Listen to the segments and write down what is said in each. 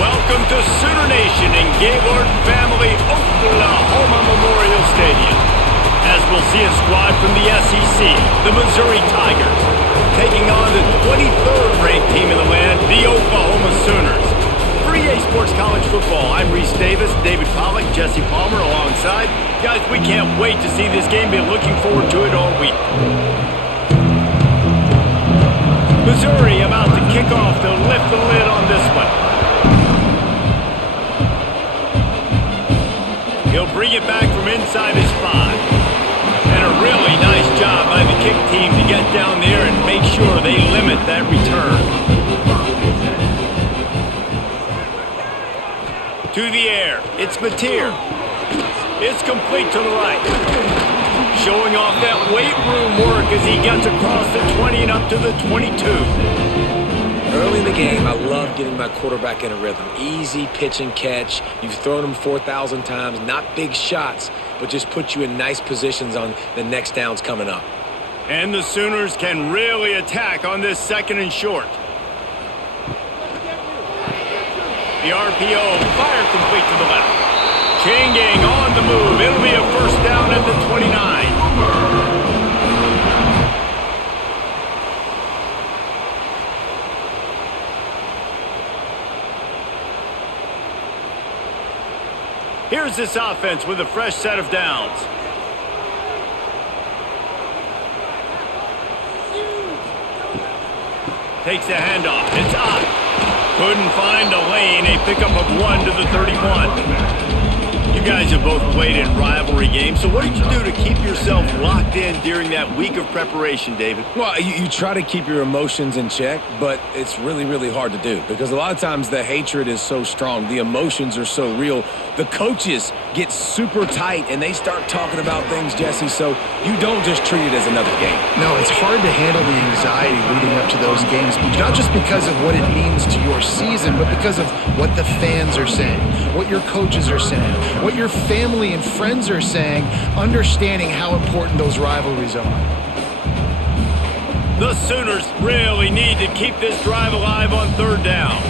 Welcome to Sooner Nation in Gaylord Family, Oklahoma Memorial Stadium. As we'll see a squad from the SEC, the Missouri Tigers, taking on the 23rd ranked team in the land, the Oklahoma Sooners. For EA Sports College Football, I'm Reese Davis, David Pollack, Jesse Palmer alongside. Guys, we can't wait to see this game. Been looking forward to it all week. Missouri about to kick off. They'll lift the lid on this one. He'll bring it back from inside his 5. And a really nice job by the kick team to get down there and make sure they limit that return. To the air, it's Mateer. It's complete to the right. Showing off that weight room work as he gets across the 20 and up to the 22. Early in the game, I love getting my quarterback in a rhythm. Easy pitch and catch. You've thrown him 4,000 times. Not big shots, but just put you in nice positions on the next downs coming up. And the Sooners can really attack on this second and short. The RPO, fire complete to the left. Changing on the move. It'll be a first down at the 29. Here's this offense with a fresh set of downs. Takes the handoff. It's out. Couldn't find a lane. A pickup of 1 to the 31. You guys have both played in rivalry games, so what did you do to keep yourself locked in during that week of preparation, David? Well, you try to keep your emotions in check, but it's really, really hard to do because a lot of times the hatred is so strong. The emotions are so real. The coaches get super tight, and they start talking about things, Jesse, so you don't just treat it as another game. No, it's hard to handle the anxiety leading up to those games, not just because of what it means to your season, but because of what the fans are saying, what your coaches are saying, what your family and friends are saying, understanding how important those rivalries are. The Sooners really need to keep this drive alive on third down.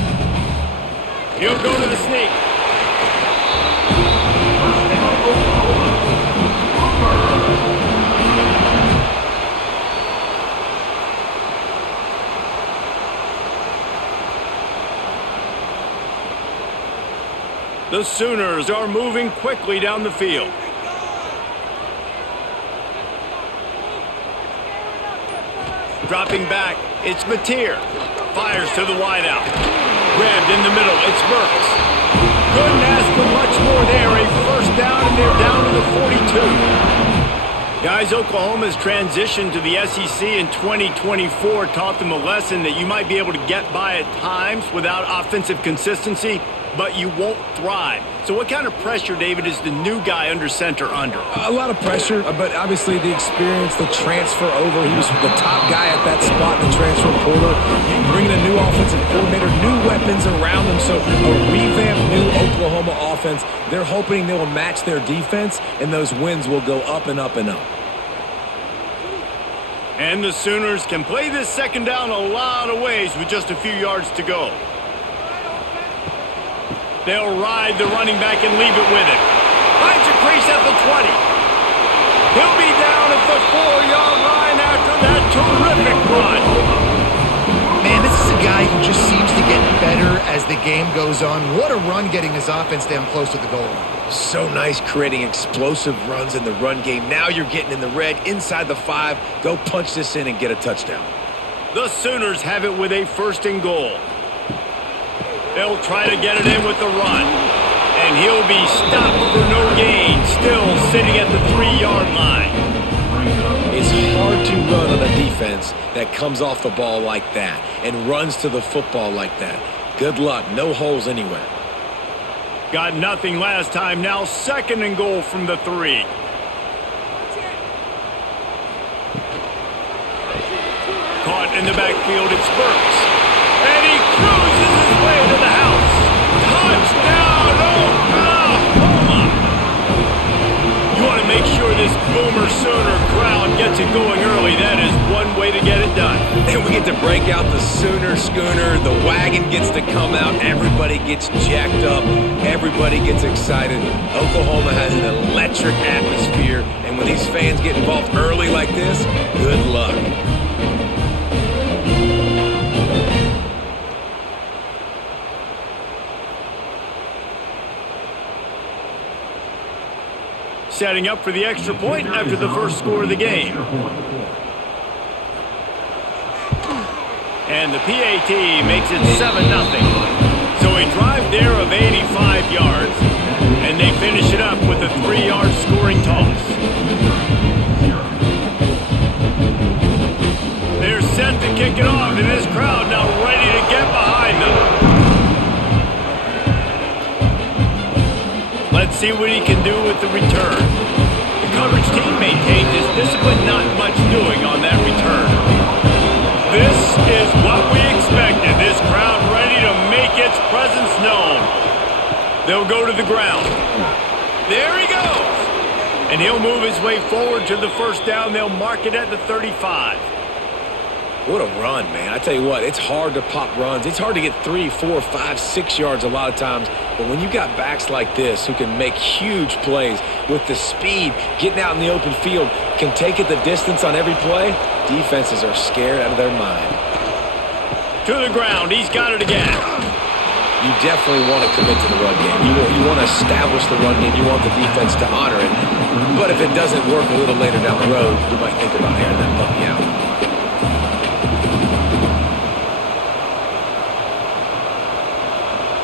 He'll go to the sneak. The Sooners are moving quickly down the field. Dropping back, it's Mateer. Fires to the wideout. Grabbed in the middle, it's Burks. Couldn't ask for much more there. A first down, and they're down to the 42. Guys, Oklahoma's transition to the SEC in 2024 taught them a lesson that you might be able to get by at times without offensive consistency, but you won't thrive. So what kind of pressure, David, is the new guy under center under? A lot of pressure, but obviously the experience, the transfer over. He was the top guy at that spot in the transfer portal. Bringing a new offensive coordinator, new weapons around him. So a revamped new Oklahoma offense. They're hoping they will match their defense, and those wins will go up and up and up. And the Sooners can play this second down a lot of ways with just a few yards to go. They'll ride the running back and leave it with it. Finds a crease at the 20. He'll be down at the 4-yard line after that terrific run. Man, this is a guy who just seems to get better as the game goes on. What a run getting his offense down close to the goal line. So nice creating explosive runs in the run game. Now you're getting in the red inside the 5. Go punch this in and get a touchdown. The Sooners have it with a first and goal. They'll try to get it in with the run. And he'll be stopped for no gain, still sitting at the 3-yard line. It's hard to run on a defense that comes off the ball like that and runs to the football like that. Good luck. No holes anywhere. Got nothing last time. Now second and goal from the 3. Caught in the backfield, it's Burks. And he cruises his way to the house. Touchdown, Oklahoma! You want to make sure this Boomer Sooner crowd gets it going early. That is one way to get it done. And we get to break out the Sooner schooner. The wagon gets gets to come out. Everybody gets jacked up. Everybody gets excited. Oklahoma has an electric atmosphere, and when these fans get involved early like this, good luck. Setting up for the extra point after the first score of the game. And the PAT makes it 7-0. So a drive there of 85 yards, and they finish it up with a 3-yard scoring toss. They're set to kick it off, and this crowd now ready to get behind them. Let's see what he can do with the return. The coverage team maintains his discipline, not much doing on that return. This is what we expected. This crowd ready to make its presence known. They'll go to the ground. There he goes. And he'll move his way forward to the first down. They'll mark it at the 35. What a run, man. I tell you what, it's hard to pop runs. It's hard to get 3, 4, 5, 6 yards a lot of times. But when you got backs like this who can make huge plays with the speed, getting out in the open field, can take it the distance on every play, defenses are scared out of their mind. To the ground. He's got it again. You definitely want to commit to the run game. You want to establish the run game. You want the defense to honor it. But if it doesn't work a little later down the road, you might think about airing that puppy out.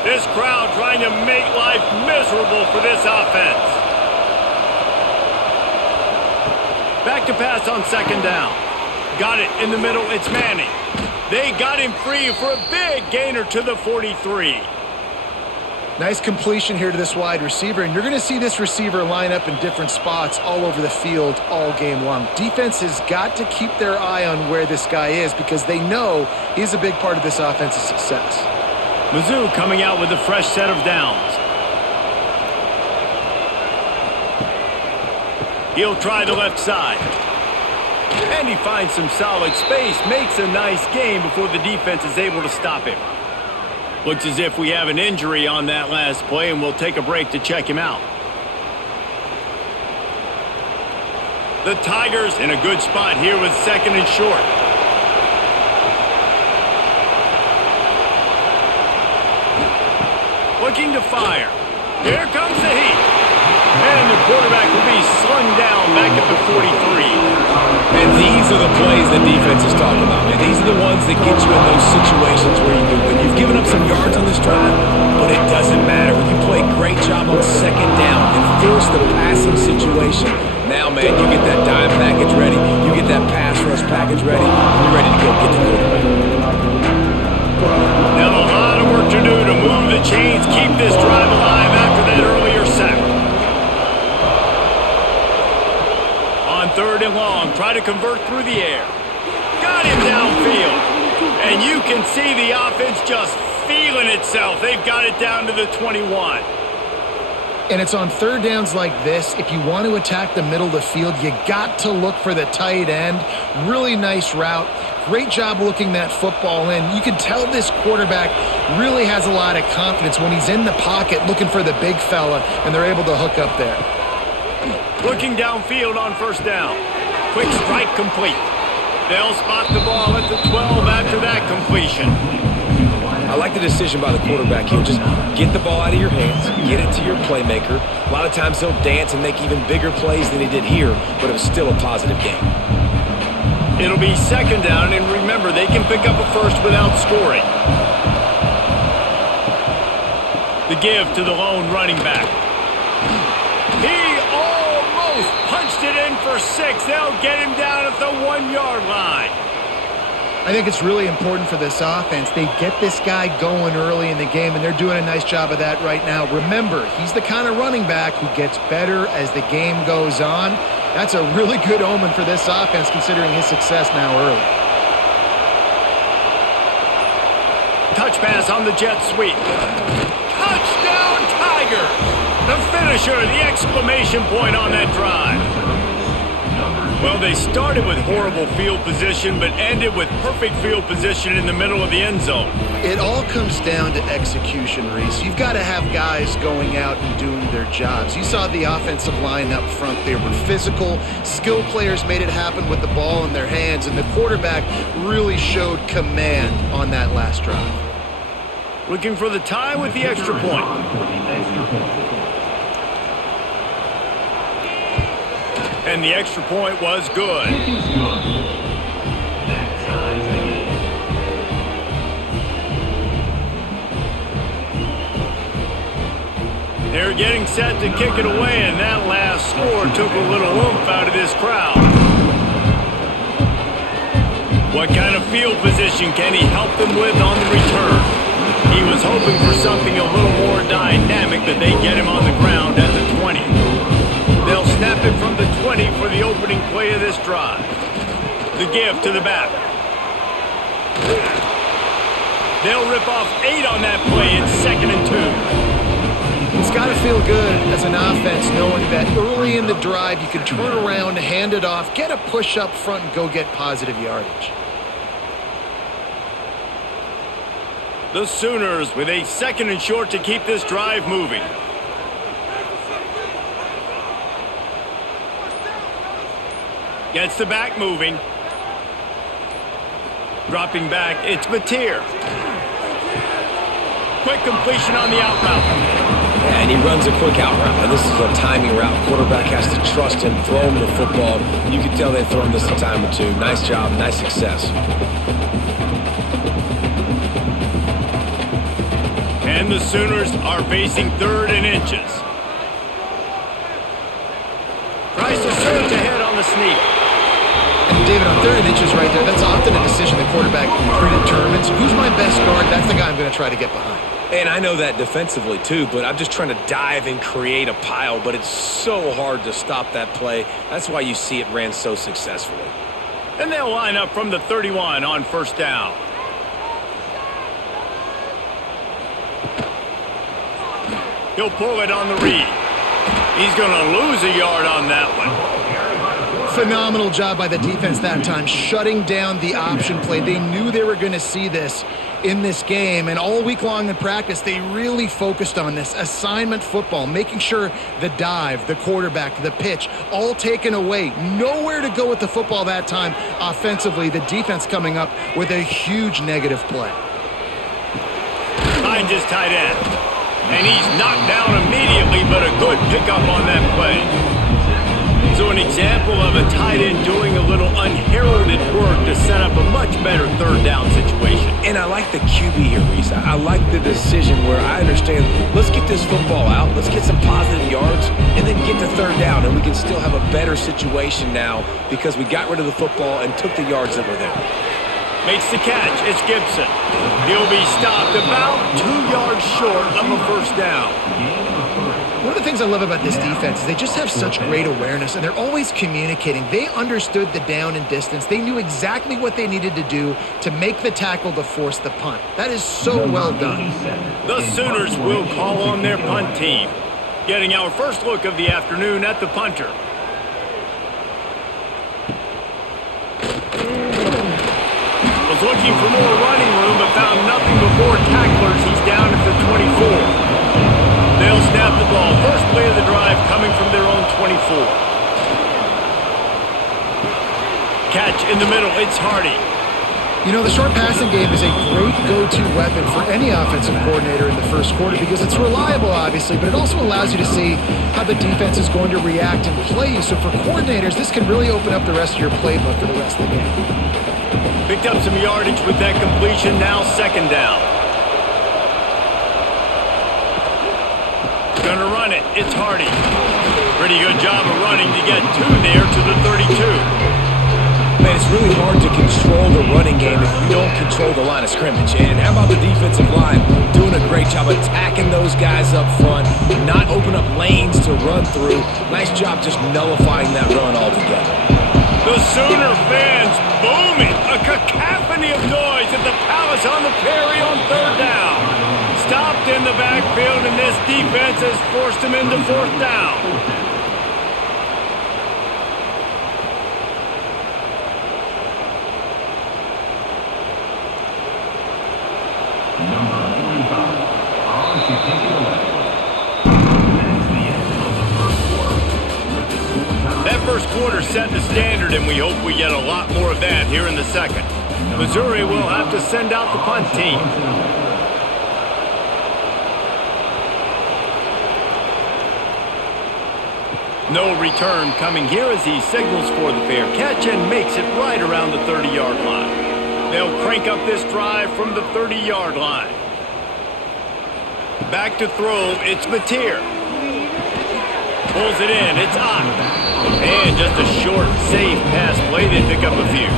This crowd trying to make life miserable for this offense. Back to pass on second down. Got it in the middle. It's Manning. They got him free for a big gainer to the 43. Nice completion here to this wide receiver, and you're going to see this receiver line up in different spots all over the field all game long. Defense has got to keep their eye on where this guy is because they know he's a big part of this offense's success. Mizzou coming out with a fresh set of downs. He'll try the left side. And he finds some solid space, makes a nice gain before the defense is able to stop him. Looks as if we have an injury on that last play, and we'll take a break to check him out. The Tigers in a good spot here with second and short. Looking to fire. Here comes the heat. And the quarterback will be slung down back at the 43. And these are the plays the defense is talking about, man. These are the ones that get you in those situations where when you've given up some yards on this drive, but it doesn't matter. When you play a great job on second down and force the passing situation, now, man, you get that dime package ready, you get that pass rush package ready, and you're ready to go get the quarterback. Now a lot of work to do to move the chains, keep this drive alive after that earlier sack. On third and long, try to convert through the air. Got him downfield. And you can see the offense just feeling itself. They've got it down to the 21. And it's on third downs like this. If you want to attack the middle of the field, you got to look for the tight end. Really nice route. Great job looking that football in. You can tell this quarterback really has a lot of confidence when he's in the pocket looking for the big fella, and they're able to hook up there. Looking downfield on first down. Quick strike complete. They'll spot the ball at the 12 after that completion. I like the decision by the quarterback here. Just get the ball out of your hands, get it to your playmaker. A lot of times he'll dance and make even bigger plays than he did here, but it was still a positive game. It'll be second down, and remember, they can pick up a first without scoring. The give to the lone running back. He almost punched it in for 6. They'll get him down at the 1-yard line. I think it's really important for this offense. They get this guy going early in the game, and they're doing a nice job of that right now. Remember, he's the kind of running back who gets better as the game goes on. That's a really good omen for this offense, considering his success now early. Touch pass on the jet sweep. Touchdown, Tigers! The finisher, the exclamation point on that drive. Well, they started with horrible field position, but ended with perfect field position in the middle of the end zone. It all comes down to execution, Reese. You've got to have guys going out and doing their jobs. You saw the offensive line up front. They were physical. Skill players made it happen with the ball in their hands, and the quarterback really showed command on that last drive. Looking for the tie with the extra point. And the extra point was good. They're getting set to kick it away, and that last score took a little oomph out of this crowd. What kind of field position can he help them with on the return? He was hoping for something a little more dynamic, but they get him on the ground at the 20. They'll snap it from the 20 for the opening play of this drive. The give to the back. They'll rip off 8 on that play. It's 2nd and 2. It's got to feel good as an offense knowing that early in the drive you can turn around, hand it off, get a push up front, and go get positive yardage. The Sooners with a 2nd and short to keep this drive moving. Gets the back moving. Dropping back, it's Mateer. Quick completion on the out route. Yeah, and he runs a quick out route. And this is a timing route. Quarterback has to trust him, throw him the football. You can tell they've thrown this a time or two. Nice job, nice success. And the Sooners are facing 3rd and inches. Tries to surge ahead on the sneak. And David, on 3rd and inches right there, that's often a decision the quarterback predetermines. Who's my best guard? That's the guy I'm going to try to get behind. And I know that defensively too, but I'm just trying to dive and create a pile, but it's so hard to stop that play. That's why you see it ran so successfully. And they'll line up from the 31 on 1st down. He'll pull it on the read. He's going to lose a yard on that one. Phenomenal job by the defense that time, shutting down the option play. They knew they were going to see this in this game, and all week long in practice, they really focused on this assignment football, making sure the dive, the quarterback, the pitch, all taken away. Nowhere to go with the football that time offensively. The defense coming up with a huge negative play. Finds his tight end. And he's knocked down immediately, but a good pickup on that play. So an example of a tight end doing a little unheralded work to set up a much better 3rd down situation. And I like the QB here, Reese. I like the decision where I understand, let's get this football out, let's get some positive yards, and then get to 3rd down, and we can still have a better situation now because we got rid of the football and took the yards that were there. Makes the catch. It's Gibson. He'll be stopped about 2 yards short of a 1st down. One of the things I love about this defense is they just have such great awareness, and they're always communicating. They understood the down and distance. They knew exactly what they needed to do to make the tackle to force the punt. That is so well done. The Sooners will call on their punt team. Getting our first look of the afternoon at the punter. Was looking for more running room, but found nothing but more tacklers. He's down at the 24. They'll snap the ball. First play of the drive coming from their own 24. Catch in the middle. It's Hardy. You know, the short passing game is a great go-to weapon for any offensive coordinator in the first quarter because it's reliable, obviously, but it also allows you to see how the defense is going to react and play you. So for coordinators, this can really open up the rest of your playbook for the rest of the game. Picked up some yardage with that completion. Now 2nd down. Gonna run it. It's Hardy. Pretty good job of running to get 2 there to the 32. Man, it's really hard to control the running game if you don't control the line of scrimmage. And how about the defensive line doing a great job attacking those guys up front, not open up lanes to run through. Nice job just nullifying that run altogether. The Sooner fans booming. A cacophony of noise at the Palace on the Prairie on 3rd down. Stopped in the backfield, and this defense has forced him into 4th down. That first quarter set the standard, and we hope we get a lot more of that here in the second. Missouri will have to send out the punt team. No return coming here as he signals for the fair catch and makes it right around the 30-yard line. They'll crank up this drive from the 30-yard line. Back to throw, it's Mateer. Pulls it in, it's up. And just a short, safe pass play, they pick up a few.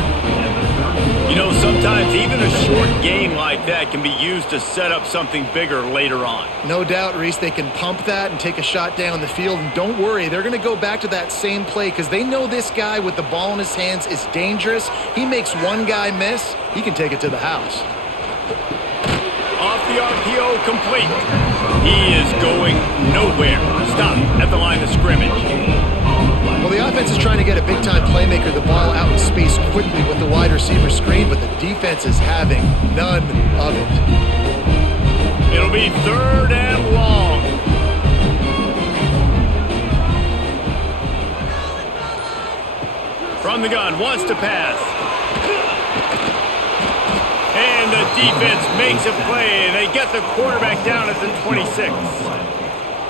You know, sometimes even a short gain like that can be used to set up something bigger later on. No doubt, Reese, they can pump that and take a shot down the field. And don't worry, they're going to go back to that same play because they know this guy with the ball in his hands is dangerous. He makes one guy miss, he can take it to the house. Off the RPO, complete. He is going nowhere. Stop at the line of scrimmage. Well, the offense is trying to get a big-time playmaker the ball out in space quickly with the wide receiver screen, but the defense is having none of it. It'll be 3rd and long. From the gun, wants to pass. And the defense makes a play. They get the quarterback down at the 26.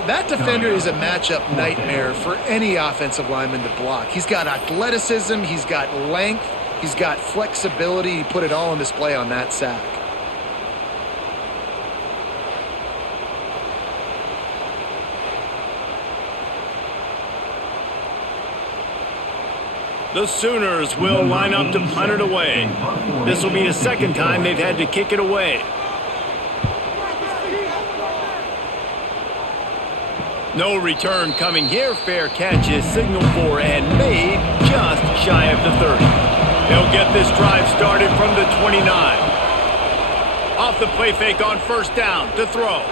That defender is a matchup nightmare for any offensive lineman to block. He's got athleticism, he's got length, he's got flexibility. He put it all on display on that sack. The Sooners will line up to punt it away. This will be the second time they've had to kick it away. No return coming here. Fair catch is signaled for and made just shy of the 30. They'll get this drive started from the 29. Off the play fake on 1st down to throw.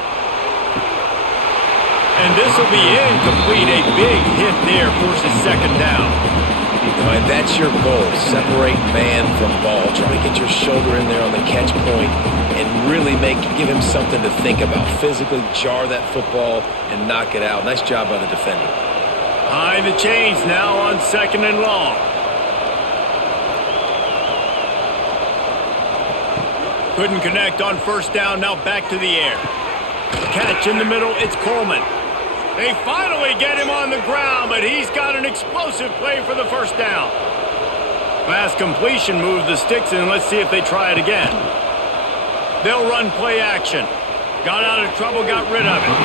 And this will be incomplete. A big hit there forces 2nd down. And that's your goal. Separate man from ball. Try to get your shoulder in there on the catch point and really give him something to think about. Physically jar that football and knock it out. Nice job by the defender. High the chains now on 2nd and long. Couldn't connect on 1st down. Now back to the air. Catch in the middle. It's Coleman. They finally get him on the ground, but he's got an explosive play for the 1st down. Last completion moved the sticks in. Let's see if they try it again. They'll run play action. Got out of trouble, got rid of it.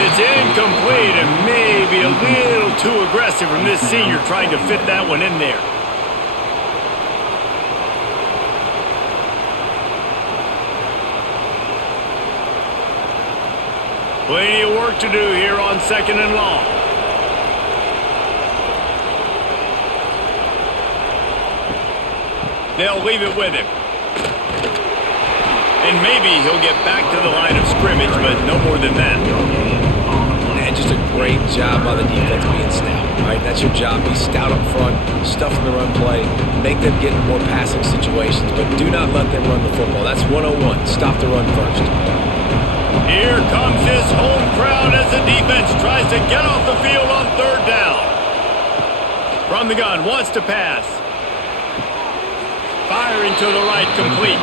It's incomplete and maybe a little too aggressive from this senior trying to fit that one in there. Plenty of work to do here on 2nd and long. They'll leave it with him. And maybe he'll get back to the line of scrimmage, but no more than that. And just a great job by the defense being stout. Right? That's your job. Be stout up front, stuff in the run play, make them get in more passing situations, but do not let them run the football. That's 101. Stop the run first. Here comes his home crowd as the defense tries to get off the field on 3rd down. From the gun, wants to pass. Firing to the right, complete.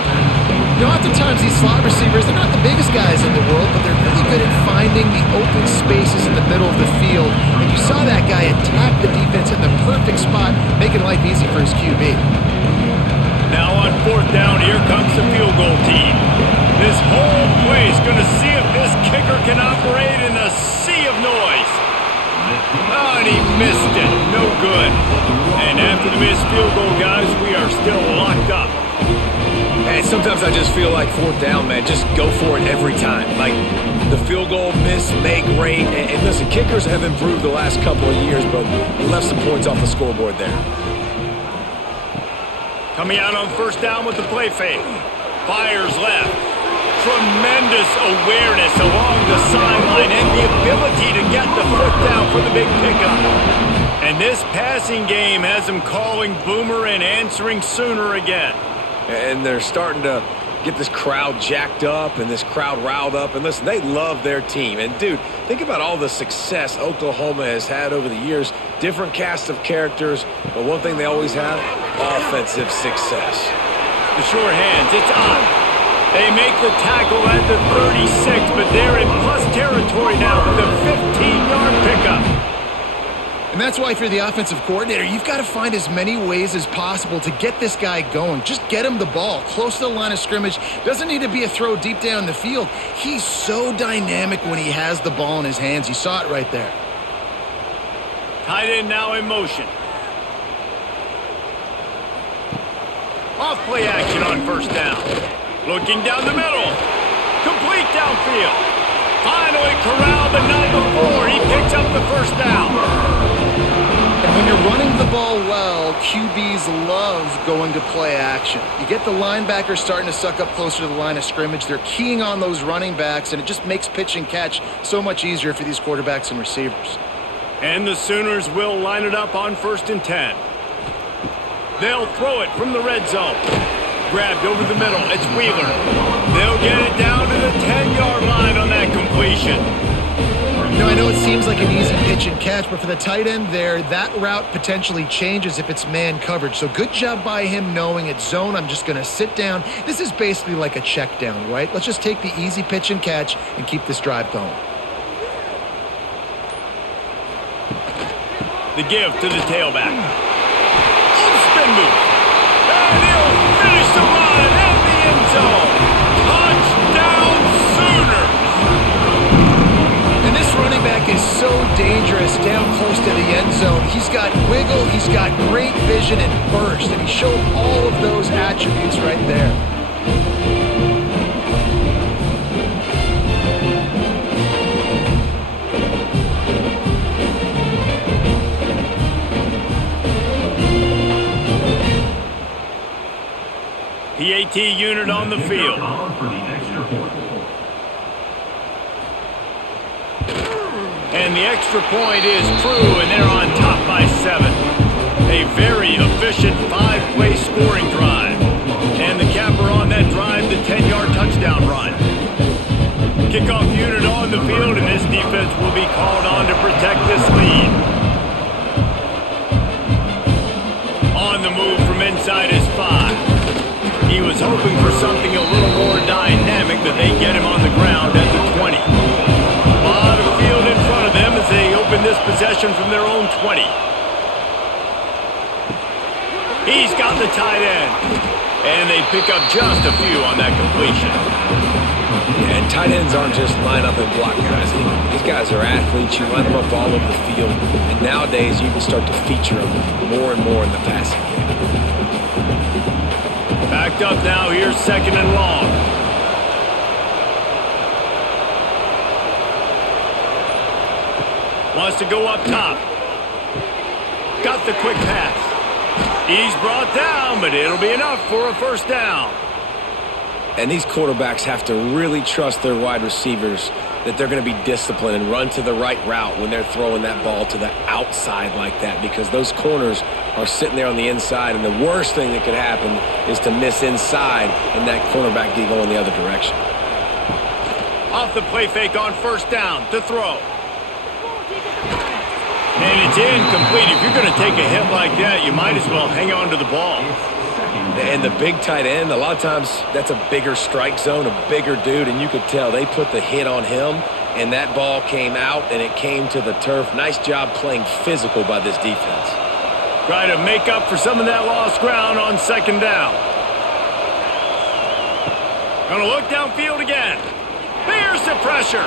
You know, oftentimes these slot receivers, they're not the biggest guys in the world, but they're really good at finding the open spaces in the middle of the field. And you saw that guy attack the defense in the perfect spot, making life easy for his QB. Now on 4th down, here comes the field goal team. This whole place going to see if this kicker can operate in a sea of noise. Oh, and he missed it. No good. And after the missed field goal, guys, we are still locked up. And sometimes I just feel like 4th down, man, just go for it every time. Like the field goal miss, make great. And listen, kickers have improved the last couple of years, but left some points off the scoreboard there. Coming out on 1st down with the play fake. Fires left. Tremendous awareness along the sideline and the ability to get the foot down for the big pickup. And this passing game has him calling Boomer and answering Sooner again. And they're starting to get this crowd jacked up and this crowd riled up. And listen, they love their team. And, dude, think about all the success Oklahoma has had over the years. Different cast of characters, but one thing they always have, offensive success. The sure hands, it's on. They make the tackle at the 36, but they're in plus territory now with a 15-yard pickup. And that's why if you're the offensive coordinator, you've got to find as many ways as possible to get this guy going. Just get him the ball close to the line of scrimmage. Doesn't need to be a throw deep down the field. He's so dynamic when he has the ball in his hands. You saw it right there. Tight end now in motion. Off play action on first down. Looking down the middle. Complete downfield. Finally corralled, but not before. He picks up the first down. And when you're running the ball well, QBs love going to play action. You get the linebackers starting to suck up closer to the line of scrimmage. They're keying on those running backs, and it just makes pitch and catch so much easier for these quarterbacks and receivers. And the Sooners will line it up on 1st and 10. They'll throw it from the red zone. Grabbed over the middle. It's Wheeler. They'll get it down to the 10-yard line on that completion. You know, I know it seems like an easy pitch and catch, but for the tight end there, that route potentially changes if it's man coverage. So good job by him knowing it's zone. I'm just going to sit down. This is basically like a check down, right? Let's just take the easy pitch and catch and keep this drive going. The give to the tailback. Spin move. And he'll finish the run in the end zone. Touchdown Sooners. And this running back is so dangerous down close to the end zone. He's got wiggle, he's got great vision and burst, and he showed all of those attributes right there. PAT unit on the field. And the extra point is true, and they're on top by 7. A very efficient 5-play scoring drive. And the capper on that drive, the 10-yard touchdown run. Kickoff unit on the field, and this defense will be called on to protect this lead. On the move from inside his 5. He was hoping for something a little more dynamic, but they get him on the ground at the 20. A lot of field in front of them as they open this possession from their own 20. He's got the tight end. And they pick up just a few on that completion. Yeah, and tight ends aren't just line up and block guys. These guys are athletes. You line them up all over the field. And nowadays, you can start to feature them more and more in the passing game. Backed up now, here's 2nd and long. Wants to go up top. Got the quick pass. He's brought down, but it'll be enough for a first down. And these quarterbacks have to really trust their wide receivers that they're going to be disciplined and run to the right route when they're throwing that ball to the outside like that, because those corners are sitting there on the inside, and the worst thing that could happen is to miss inside and that cornerback be going the other direction. Off the play fake on first down to throw. And it's incomplete. If you're going to take a hit like that, you might as well hang on to the ball. And the big tight end, a lot of times that's a bigger strike zone, a bigger dude, and you could tell they put the hit on him, and that ball came out, and it came to the turf. Nice job playing physical by this defense. Try to make up for some of that lost ground on 2nd down. Gonna look downfield again. There's the pressure.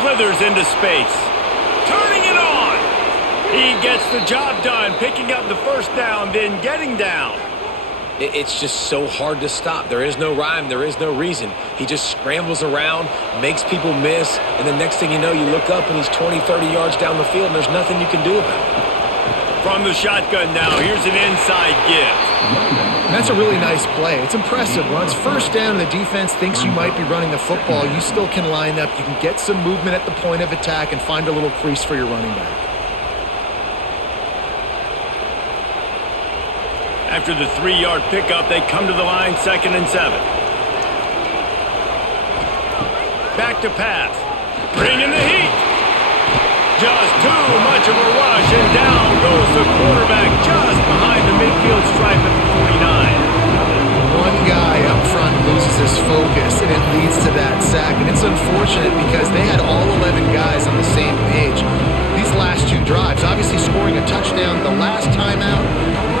Slithers into space. Turning it on. He gets the job done, picking up the first down, then getting down. It's just so hard to stop. There is no rhyme. There is no reason. He just scrambles around, makes people miss, and the next thing you know, you look up and he's 20, 30 yards down the field, and there's nothing you can do about it. From the shotgun now, here's an inside give. And that's a really nice play. It's impressive. When it's first down and the defense thinks you might be running the football, you still can line up. You can get some movement at the point of attack and find a little crease for your running back. After the 3-yard pickup, they come to the line, 2nd and 7. back to pass. Bringing the heat. Just too much of a rush, and down goes the quarterback just behind the midfield stripe at the 49. One guy up front loses his focus, and it leads to that sack. And it's unfortunate because they had all 11 guys on the same page. These last two drives, obviously scoring a touchdown the last time out,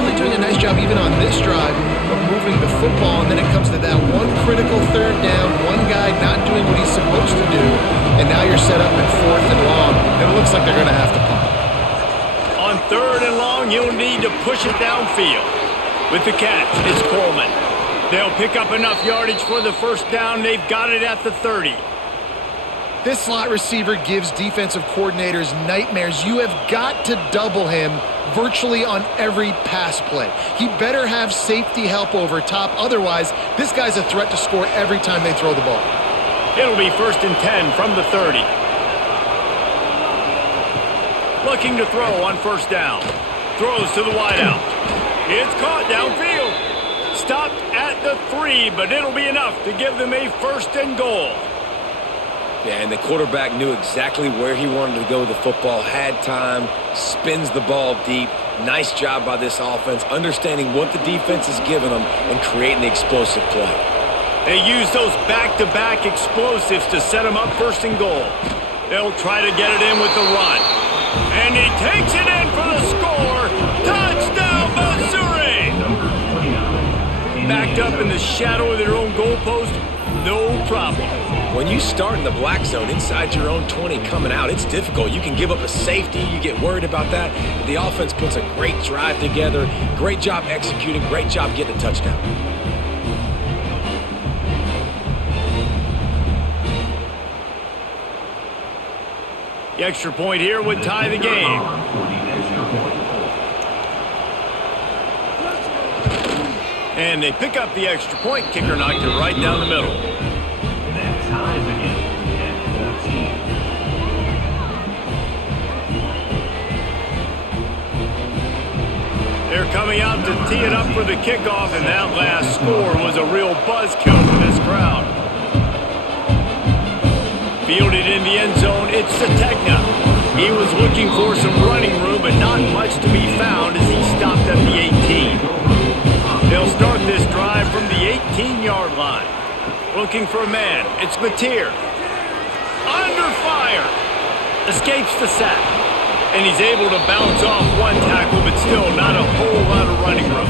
really doing a nice job even on this drive of moving the football, and then it comes to that one critical third down, one guy not doing what he's supposed to do, and now you're set up in 4th and long, and it looks like they're going to have to punt. On 3rd and long, you'll need to push it downfield. With the catch, it's Coleman. They'll pick up enough yardage for the first down. They've got it at the 30. This slot receiver gives defensive coordinators nightmares. You have got to double him virtually on every pass play. He better have safety help over top. Otherwise, this guy's a threat to score every time they throw the ball. It'll be 1st and 10 from the 30. Looking to throw on 1st down. Throws to the wideout. It's caught downfield. Stopped at the 3, but it'll be enough to give them a 1st and goal. Yeah, and the quarterback knew exactly where he wanted to go with the football, had time, spins the ball deep. Nice job by this offense, understanding what the defense is giving them and creating the explosive play. They use those back-to-back explosives to set them up 1st and goal. They'll try to get it in with the run. And he takes it in for the score. Touchdown, Missouri! Backed up in the shadow of their own goalpost, no problem. When you start in the black zone inside your own 20 coming out, it's difficult. You can give up a safety. You get worried about that. But the offense puts a great drive together. Great job executing. Great job getting a touchdown. The extra point here would tie the game. And they pick up the extra point. Kicker knocked it right down the middle. They're coming out to tee it up for the kickoff, and that last score was a real buzzkill for this crowd. Fielded in the end zone, it's Sategna. He was looking for some running room, but not much to be found as he stopped at the 18. They'll start this drive from the 18-yard line. Looking for a man, it's Mateer. Under fire. Escapes the sack. And he's able to bounce off one tackle, but still not a whole lot of running room.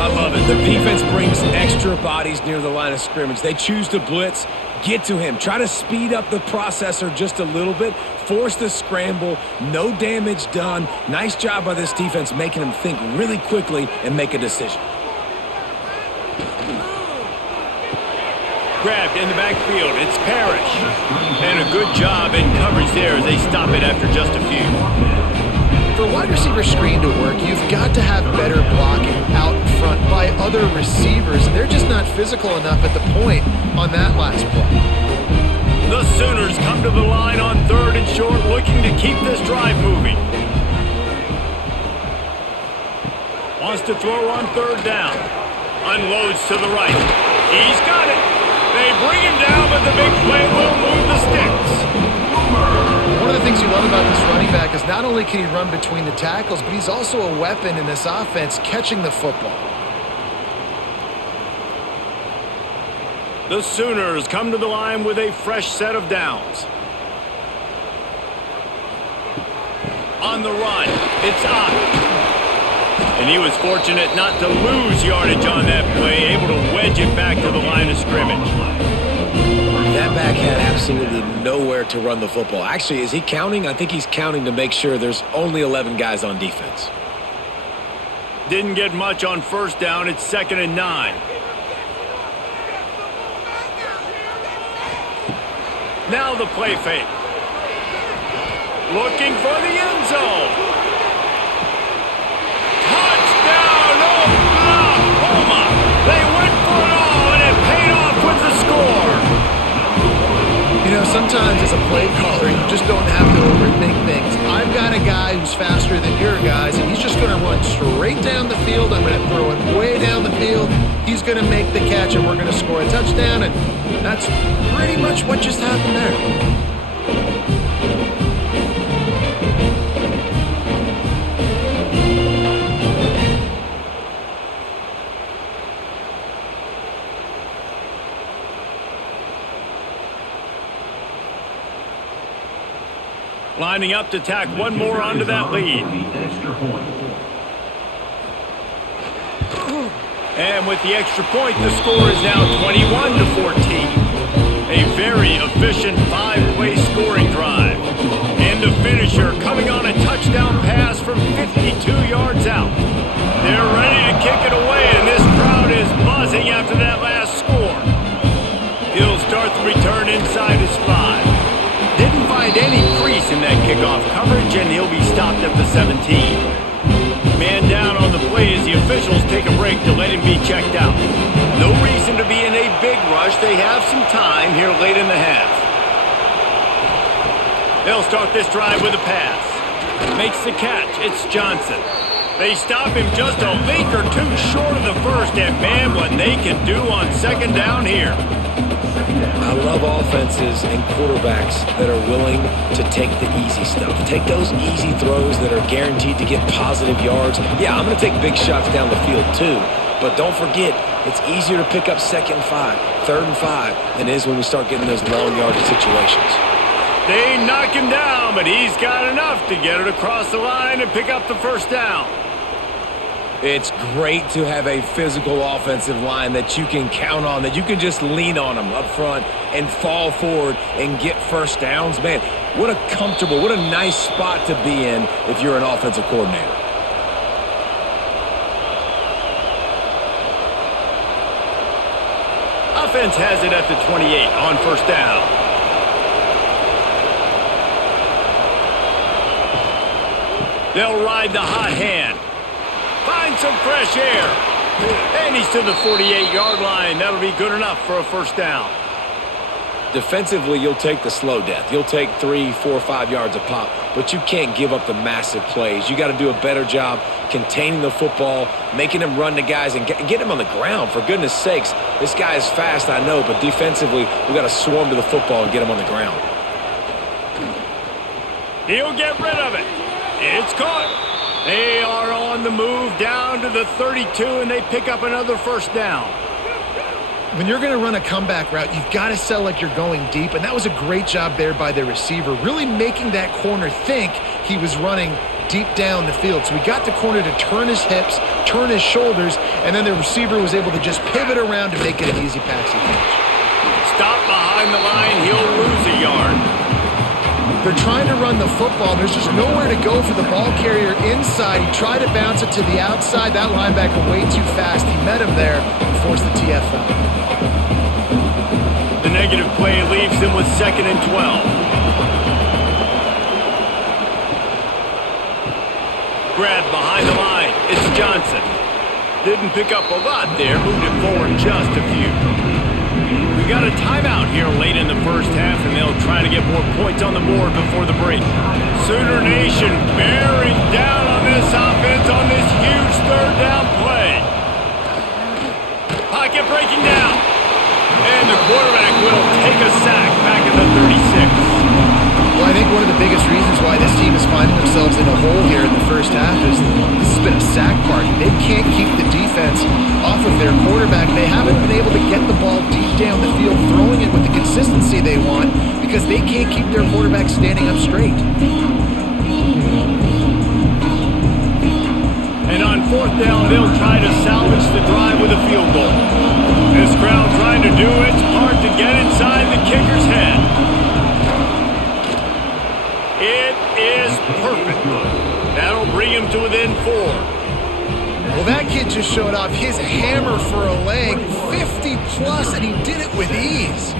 I love it. The defense brings extra bodies near the line of scrimmage. They choose to blitz, get to him, try to speed up the processor just a little bit, force the scramble, no damage done. Nice job by this defense making him think really quickly and make a decision. Grabbed in the backfield, it's Parrish. And a good job in coverage there as they stop it after just a few. For a wide receiver screen to work, you've got to have better blocking out in front by other receivers, and they're just not physical enough at the point on that last play. The Sooners come to the line on 3rd and short, looking to keep this drive moving. Wants to throw on 3rd down. Unloads to the right. He's got it. They bring him down, but the big play will move the sticks. One of the things you love about this running back is not only can he run between the tackles, but he's also a weapon in this offense catching the football. The Sooners come to the line with a fresh set of downs. On the run, it's up. And he was fortunate not to lose yardage on that play, able to wedge it back to the line of scrimmage. That back had absolutely nowhere to run the football. Actually, is he counting? I think he's counting to make sure there's only 11 guys on defense. Didn't get much on 1st down. It's 2nd and 9. Now the play fake. Looking for the end zone. Touchdown, Oklahoma! They went for it all, and it paid off with the score. You know, sometimes as a play caller, you just don't have to overthink things. I've got a guy who's faster than your guys, and he's just going to run straight down the field. I'm going to throw it way down the field. He's going to make the catch, and we're going to score a touchdown, and That's pretty much what just happened there. Lining up to tack one more onto that lead. And with the extra point, the score is now 21-14. A very efficient five-play scoring drive. And the finisher coming on a touchdown pass from 52 yards out. They're ready to kick it away, and this crowd is buzzing after that last score. He'll start the return inside his 5. Didn't find any crease in that kickoff coverage, and he'll be stopped at the 17. Man down on the play as the officials take a break to let him be checked out. No reason to be in a big rush. They have some time here late in the half. They'll start this drive with a pass. Makes the catch. It's Johnson. They stop him just a leak or two short of the first, and man, what they can do on second down here. I love offenses and quarterbacks that are willing to take the easy stuff. Take those easy throws that are guaranteed to get positive yards. Yeah, I'm going to take big shots down the field too, but don't forget, it's easier to pick up 2nd and 5, 3rd and 5 than it is when we start getting those long yardage situations. They knock him down, but he's got enough to get it across the line and pick up the first down. It's great to have a physical offensive line that you can count on, that you can just lean on them up front and fall forward and get first downs. Man, what a comfortable, what a nice spot to be in if you're an offensive coordinator. Offense has it at the 28 on first down. They'll ride the hot hand. Find some fresh air. And he's to the 48-yard line. That'll be good enough for a first down. Defensively, you'll take the slow death. You'll take 3, 4, 5 yards a pop, but you can't give up the massive plays. You got to do a better job containing the football, making him run the guys, and get him on the ground. For goodness sakes, this guy is fast, I know, but defensively, we got to swarm to the football and get him on the ground. He'll get rid of it. It's caught. They are on the move down to the 32, and they pick up another first down. When you're going to run a comeback route, you've got to sell like you're going deep, and that was a great job there by the receiver, really making that corner think he was running deep down the field. So we got the corner to turn his hips, turn his shoulders, and then the receiver was able to just pivot around to make it an easy passing catch. Stop behind the line. He'll lose a yard. They're trying to run the football. There's just nowhere to go for the ball carrier inside. He tried to bounce it to the outside. That linebacker way too fast. He met him there and forced the TFL. The negative play leaves them with 2nd and 12. Grab behind the line. It's Johnson. Didn't pick up a lot there. Moved it forward just a few. We got a timeout here late in the first half, and they'll try to get more points on the board before the break. Sooner Nation bearing down on this offense on this huge third down play. Pocket breaking down. And the quarterback will take a sack back at the 36. Well, I think one of the biggest reasons why this team is finding themselves in a hole here in the first half is this has been a sack party. They can't keep the defense off of their quarterback. They haven't been able to get the ball deep down the field, throwing it with the consistency they want because they can't keep their quarterback standing up straight. And on fourth down, they'll try to salvage the drive with a field goal. This crowd trying to do its part to get inside the kicker's head. It is perfect. That'll bring him to within 4. Well, that kid just showed off his hammer for a leg, 50 plus, and he did it with ease.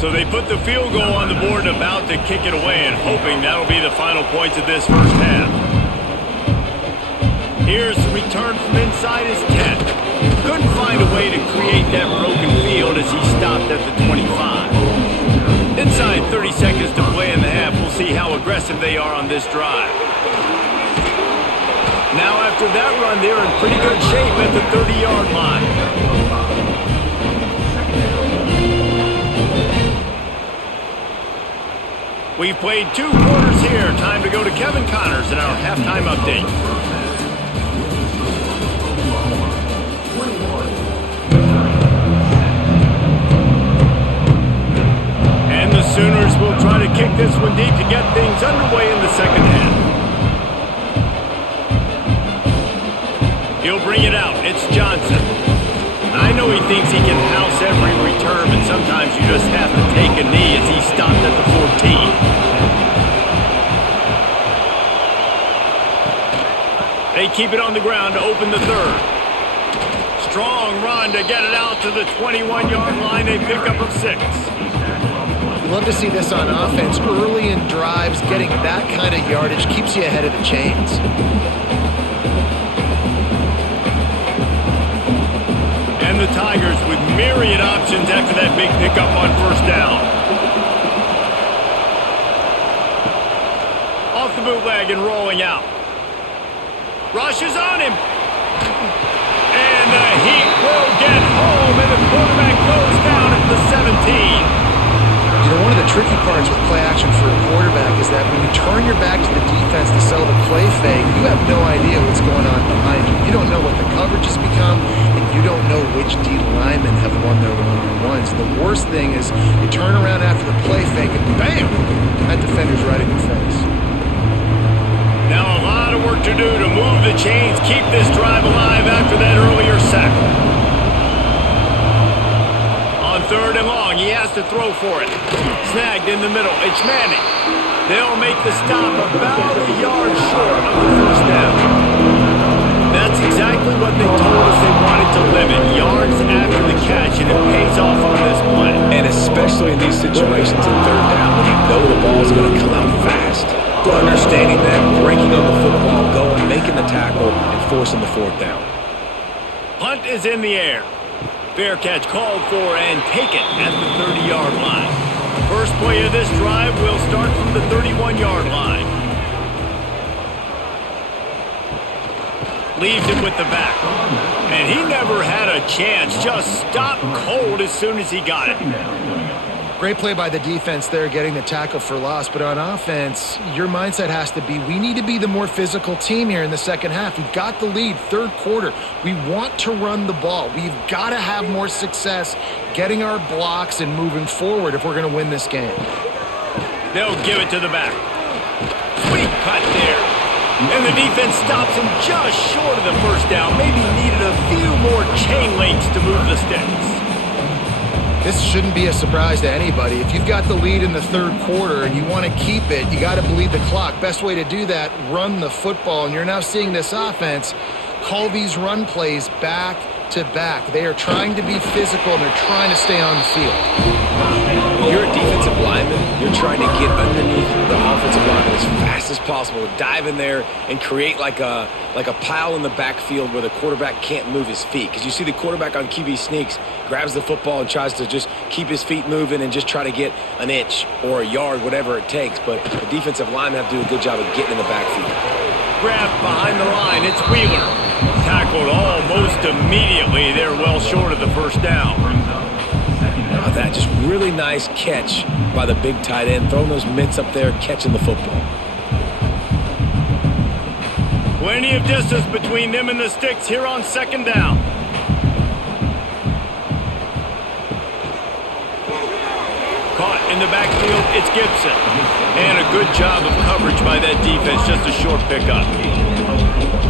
So they put the field goal on the board and about to kick it away and hoping that'll be the final points of this first half. Here's the return from inside his 10. Couldn't find a way to create that broken field as he stopped at the 25. Inside 30 seconds to play in the half. aggressive they are on this drive. Now after that run, they're in pretty good shape at the 30-yard line. We've played 2 quarters here. Time to go to Kevin Connors in our halftime update. And the Sooners will try to kick this one deep to get things underway in the second half. He'll bring it out. It's Johnson. I know he thinks he can house every return, but sometimes you just have to take a knee as he stopped at the 14. They keep it on the ground to open the third. Strong run to get it out to the 21-yard line. They pick up of 6. You love to see this on offense. Early in drives, getting that kind of yardage keeps you ahead of the chains. And the Tigers with myriad options after that big pickup on first down. Off the bootleg and rolling out. Rushes on him. And the heat will get home, and the quarterback goes down at the 17. You know, one of the tricky parts with play action for a quarterback is that when you turn your back to the defense to sell the play fake, you have no idea what's going on behind you. You don't know what the coverage has become, and you don't know which D linemen have won their one-on-ones. The worst thing is you turn around after the play fake, and bam, that defender's right in your face. Now a lot of work to do to move the chains, keep this drive alive after that earlier sack. On 3rd and long, he has to throw for it. Snagged in the middle. It's Manning. They'll make the stop about a yard short of the first down. That's exactly what they told us they wanted to limit. Yards after the catch, and it pays off on this play. And especially in these situations in 3rd down when you know the ball's going to come out fast. Understanding that, breaking on the football, going, making the tackle, and forcing the 4th down. Punt is in the air. Fair catch called for and taken at the 30-yard line. First play of this drive will start from the 31-yard line. Leaves it with the back. And he never had a chance. Just stopped cold as soon as he got it. Great play by the defense there, getting the tackle for loss. But on offense, your mindset has to be, we need to be the more physical team here in the second half. We've got the lead, 3rd quarter. We want to run the ball. We've got to have more success getting our blocks and moving forward if we're going to win this game. They'll give it to the back. Sweet cut there. And the defense stops him just short of the first down. Maybe needed a few more chain links to move the sticks. This shouldn't be a surprise to anybody. If you've got the lead in the 3rd quarter and you want to keep it, you got to bleed the clock. Best way to do that, run the football. And you're now seeing this offense call these run plays back to back. They are trying to be physical, and they're trying to stay on the field. When you're a defensive lineman, you're trying to get underneath the offensive lineman as fast as possible, dive in there and create like a pile in the backfield where the quarterback can't move his feet. Because you see the quarterback on QB sneaks, grabs the football and tries to just keep his feet moving and just try to get an inch or a yard, whatever it takes. But the defensive linemen have to do a good job of getting in the backfield. Grabbed behind the line, it's Wheeler. Tackled almost immediately. They're well short of the first down. Now that just really nice catch by the big tight end, throwing those mitts up there, catching the football. Plenty of distance between them and the sticks here on 2nd down. Caught in the backfield, it's Gibson. And a good job of coverage by that defense, just a short pickup.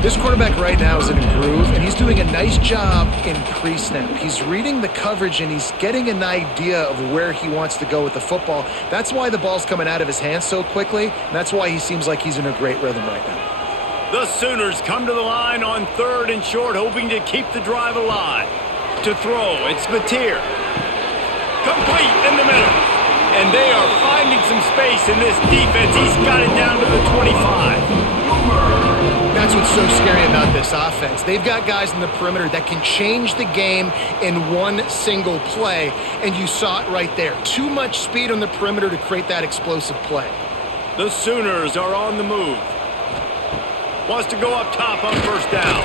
This quarterback right now is in a groove, and he's doing a nice job in pre-snap. He's reading the coverage, and he's getting an idea of where he wants to go with the football. That's why the ball's coming out of his hands so quickly, and that's why he seems like he's in a great rhythm right now. The Sooners come to the line on 3rd and short, hoping to keep the drive alive. To throw, it's Mateer. Complete in the middle. And they are finding some space in this defense. He's got it down to the 25. That's what's so scary about this offense. They've got guys in the perimeter that can change the game in one single play, and you saw it right there. Too much speed on the perimeter to create that explosive play. The Sooners are on the move. Wants to go up top on first down.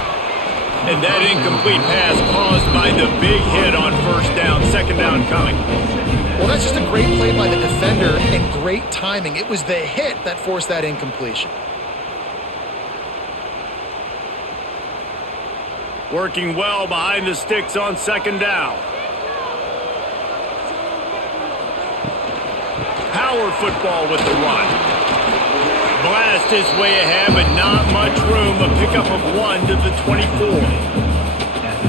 And that incomplete pass caused by the big hit on first down. Second down coming. Well, that's just a great play by the defender and great timing. It was the hit that forced that incompletion. Working well behind the sticks on second down. Power football with the run. Blast his way ahead, but not much room. A pickup of 1 to the 24.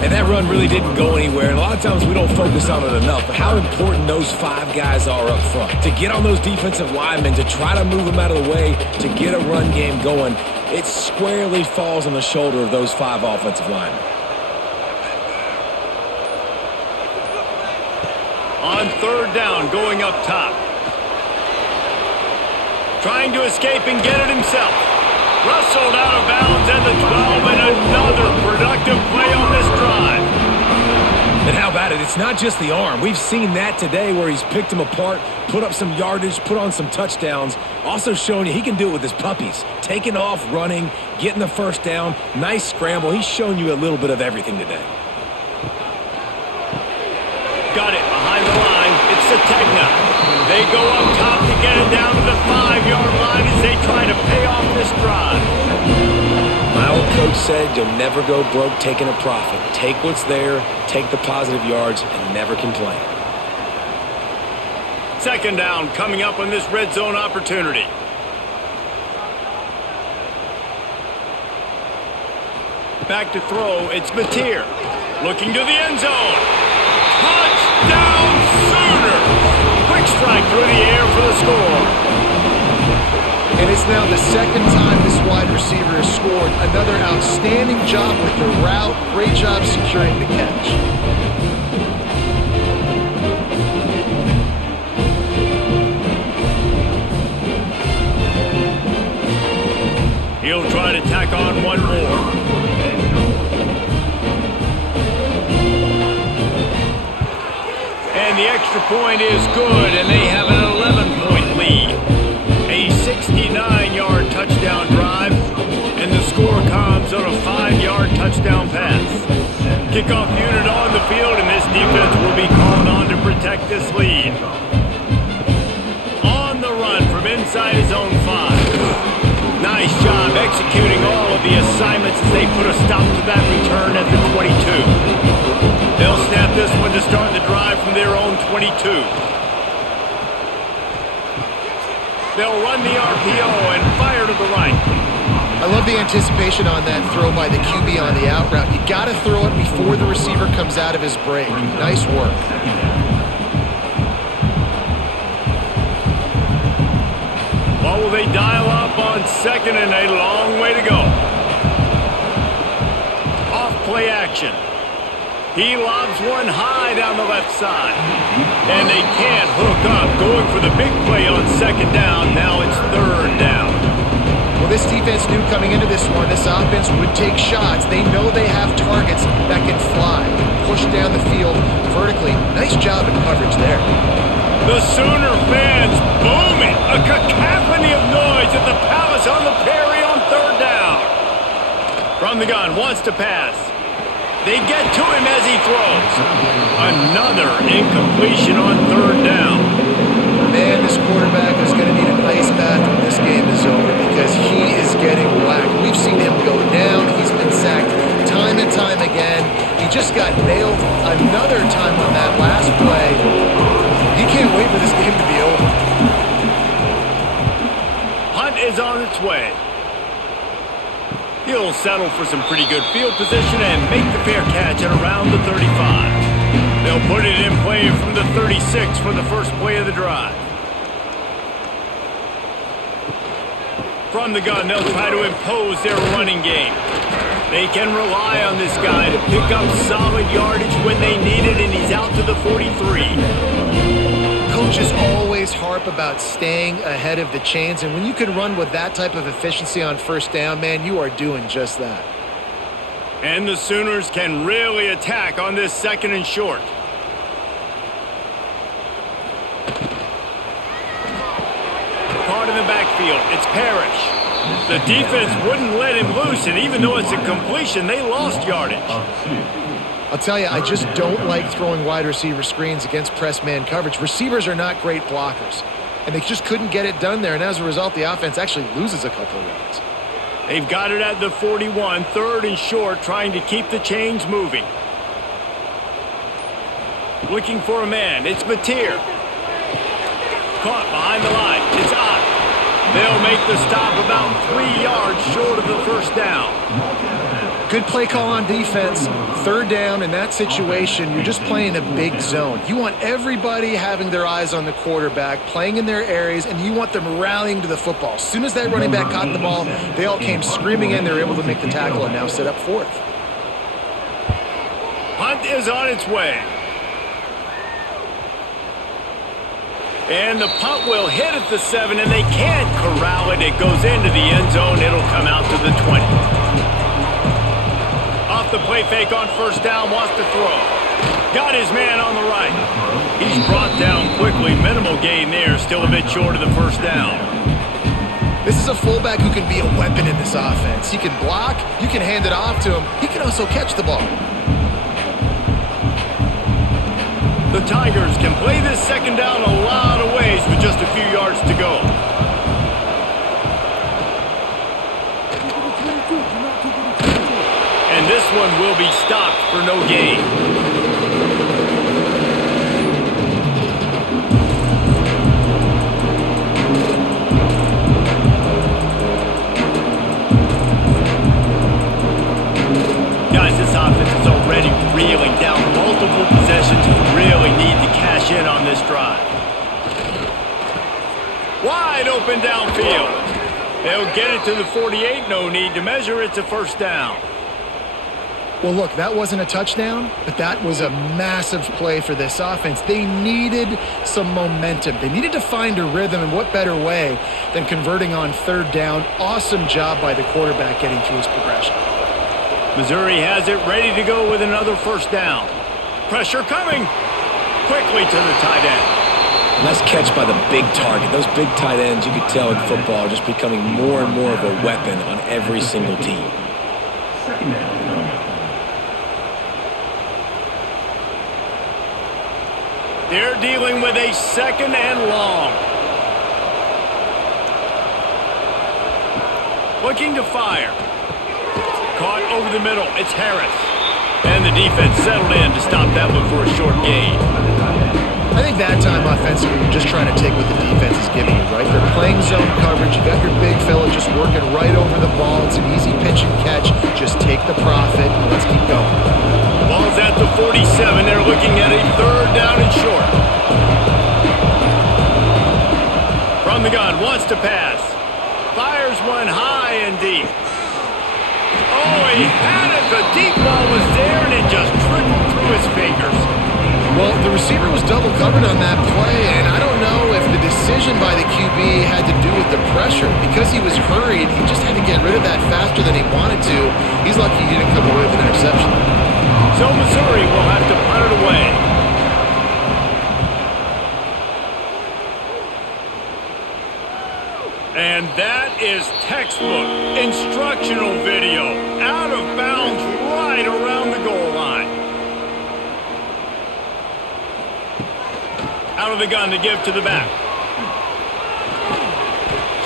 And that run really didn't go anywhere. And a lot of times we don't focus on it enough, but how important those 5 guys are up front. To get on those defensive linemen, to try to move them out of the way, to get a run game going, it squarely falls on the shoulder of those 5 offensive linemen. On third down, going up top. Trying to escape and get it himself. Rustled out of bounds at the 12, and another productive play on this drive. And how about it? It's not just the arm. We've seen that today where he's picked them apart, put up some yardage, put on some touchdowns. Also showing you he can do it with his puppies. Taking off, running, getting the first down. Nice scramble. He's shown you a little bit of everything today. Got it behind the line. It's Sategna. They go up top to get it down to the 5-yard line as they try to pay off this drive. My old coach said you'll never go broke taking a profit. Take what's there, take the positive yards, and never complain. Second down coming up on this red zone opportunity. Back to throw, it's Mateer. Looking to the end zone. Touchdown Sooners! Quick strike through the air for the score. And it's now the second time this wide receiver has scored. Another outstanding job with the route. Great job securing the catch. He'll try to tack on one more. And the extra point is good, and they have an 11-point lead. A 69-yard touchdown drive, and the score comes on a 5-yard touchdown pass. Kickoff unit on the field, and this defense will be called on to protect this lead. On the run from inside his own 5. Nice job executing all of the assignments as they put a stop to that return at the 22. They'll snap this one to start the drive from their own 22. They'll run the RPO and fire to the right. I love the anticipation on that throw by the QB on the out route. You got to throw it before the receiver comes out of his break. Nice work. What will they dial up on second and a long way to go? Off play action. He lobs one high down the left side. And they can't hook up, going for the big play on second down. Now it's third down. Well, this defense knew coming into this one, this offense would take shots. They know they have targets that can fly, push down the field vertically. Nice job in coverage there. The Sooner fans booming. A cacophony of noise at the Palace on the Prairie on third down. From the gun, wants to pass. They get to him as he throws. Another incompletion on third down. Man, this quarterback is going to need an ice bath when this game is over because he is getting whacked. We've seen him go down. He's been sacked time and time again. He just got nailed another time on that last play. He can't wait for this game to be over. Hunt is on its way. He'll settle for some pretty good field position and make the fair catch at around the 35. They'll put it in play from the 36 for the first play of the drive. From the gun, they'll try to impose their running game. They can rely on this guy to pick up solid yardage when they need it, and he's out to the 43. Coaches always harp about staying ahead of the chains, and when you can run with that type of efficiency on first down, man, you are doing just that. And the Sooners can really attack on this second and short. Caught in the backfield. Parrish. The defense wouldn't let him loose, and even though it's a completion, they lost yardage. I'll tell you, I just don't like throwing wide receiver screens against press man coverage. Receivers are not great blockers, and they just couldn't get it done there, and as a result, the offense actually loses a couple of yards. They've got it at the 41, 3rd and short, trying to keep the chains moving. Looking for a man. It's Mateer. Caught behind the line. It's Ott. They'll make the stop about 3 yards short of the first down. Good play call on defense. 3rd down in that situation, you're just playing a big zone. You want everybody having their eyes on the quarterback, playing in their areas, and you want them rallying to the football. As soon as that running back caught the ball, they all came screaming in. They were able to make the tackle and now set up 4th. Punt is on its way. And the punt will hit at the 7, and they can't corral it. It goes into the end zone. It'll come out to the 20. Off the play fake on first down, wants to throw. Got his man on the right. He's brought down quickly. Minimal gain there, still a bit short of the first down. This is a fullback who can be a weapon in this offense. He can block, you can hand it off to him. He can also catch the ball. The Tigers can play this second down a lot of ways with just a few yards to go. And this one will be stopped for no gain. Guys, this offense is already reeling down multiple possessions. Really need to cash in on this drive. Wide open downfield. They'll get it to the 48. No need to measure. It's a first down. Well, look, that wasn't a touchdown, but that was a massive play for this offense. They needed some momentum. They needed to find a rhythm, and what better way than converting on 3rd down. Awesome job by the quarterback getting through his progression. Missouri has it ready to go with another first down. Pressure coming. Quickly to the tight end. Nice catch by the big target. Those big tight ends, you could tell in football, are just becoming more and more of a weapon on every single team. They're dealing with a 2nd and long. Looking to fire. Caught over the middle. It's Harris. And the defense settled in to stop that one for a short gain. I think that time offensively, you're just trying to take what the defense is giving you, right? They're playing zone coverage. You got your big fella just working right over the ball. It's an easy pitch and catch. Just take the profit and let's keep going. Ball's at the 47. They're looking at a 3rd down and short. From the gun, wants to pass. Fires one high and deep. Oh, he had it. The deep ball was there, and it just trickled through his fingers. Well, the receiver was double covered on that play, and I don't know if the decision by the QB had to do with the pressure. Because he was hurried, he just had to get rid of that faster than he wanted to. He's lucky he didn't come away with an interception. So Missouri will have to punt it away. And that is textbook instructional video. Out of bounds right around the goal line. Out of the gun to give to the back.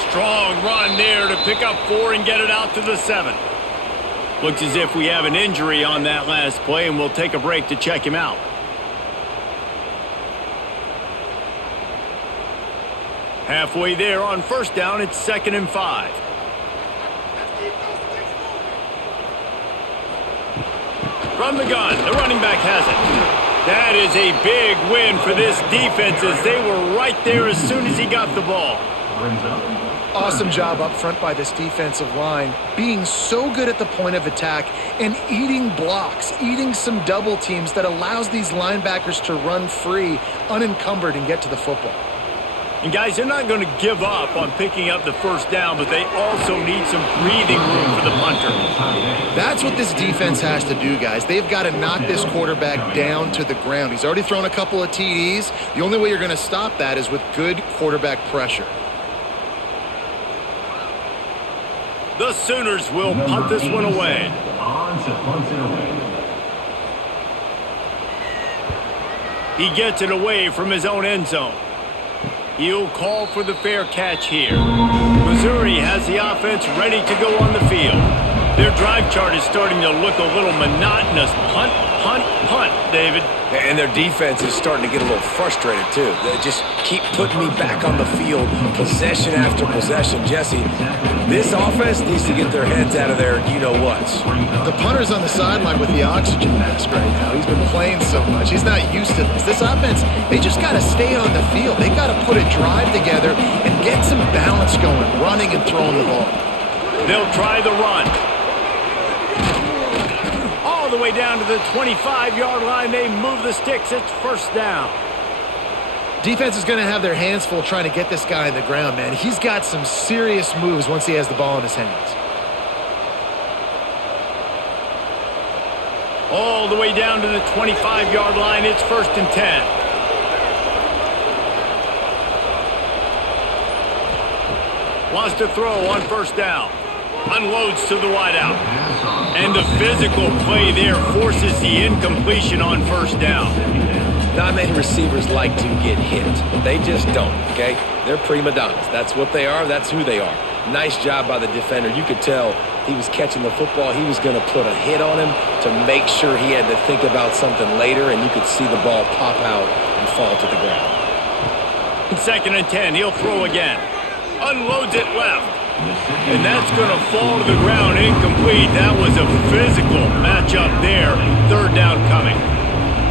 Strong run there to pick up 4 and get it out to the 7. Looks as if we have an injury on that last play, and we'll take a break to check him out. Halfway there on first down, it's 2nd and 5. From the gun, the running back has it. That is a big win for this defense as they were right there as soon as he got the ball. Awesome job up front by this defensive line, being so good at the point of attack and eating blocks, eating some double teams that allows these linebackers to run free, unencumbered, and get to the football. And guys, they're not going to give up on picking up the first down, but they also need some breathing room for the punter. That's what this defense has to do, guys. They've got to knock this quarterback down to the ground. He's already thrown a couple of TDs. The only way you're going to stop that is with good quarterback pressure. The Sooners will punt this one away. He gets it away from his own end zone. He'll call for the fair catch here. Missouri has the offense ready to go on the field. Their drive chart is starting to look a little monotonous. Punt, punt, punt, David. And their defense is starting to get a little frustrated, too. They just keep putting me back on the field, possession after possession. Jesse, this offense needs to get their heads out of their you-know-whats. The punter's on the sideline with the oxygen mask right now. He's been playing so much. He's not used to this. This offense, they just got to stay on the field. They got to put a drive together and get some balance going, running and throwing the ball. They'll try the run. All the way down to the 25-yard line. They move the sticks. It's first down. Defense is going to have their hands full trying to get this guy in the ground, man. He's got some serious moves once he has the ball in his hands. All the way down to the 25-yard line. It's first and 10. Wants to throw on first down. Unloads to the wideout. And the physical play there forces the incompletion on first down. Not many receivers like to get hit. They just don't, okay? They're prima donnas. That's what they are. That's who they are. Nice job by the defender. You could tell he was catching the football. He was going to put a hit on him to make sure he had to think about something later, and you could see the ball pop out and fall to the ground. Second and 10. He'll throw again. Unloads it left. And that's going to fall to the ground incomplete. That was a physical matchup there. Third down coming.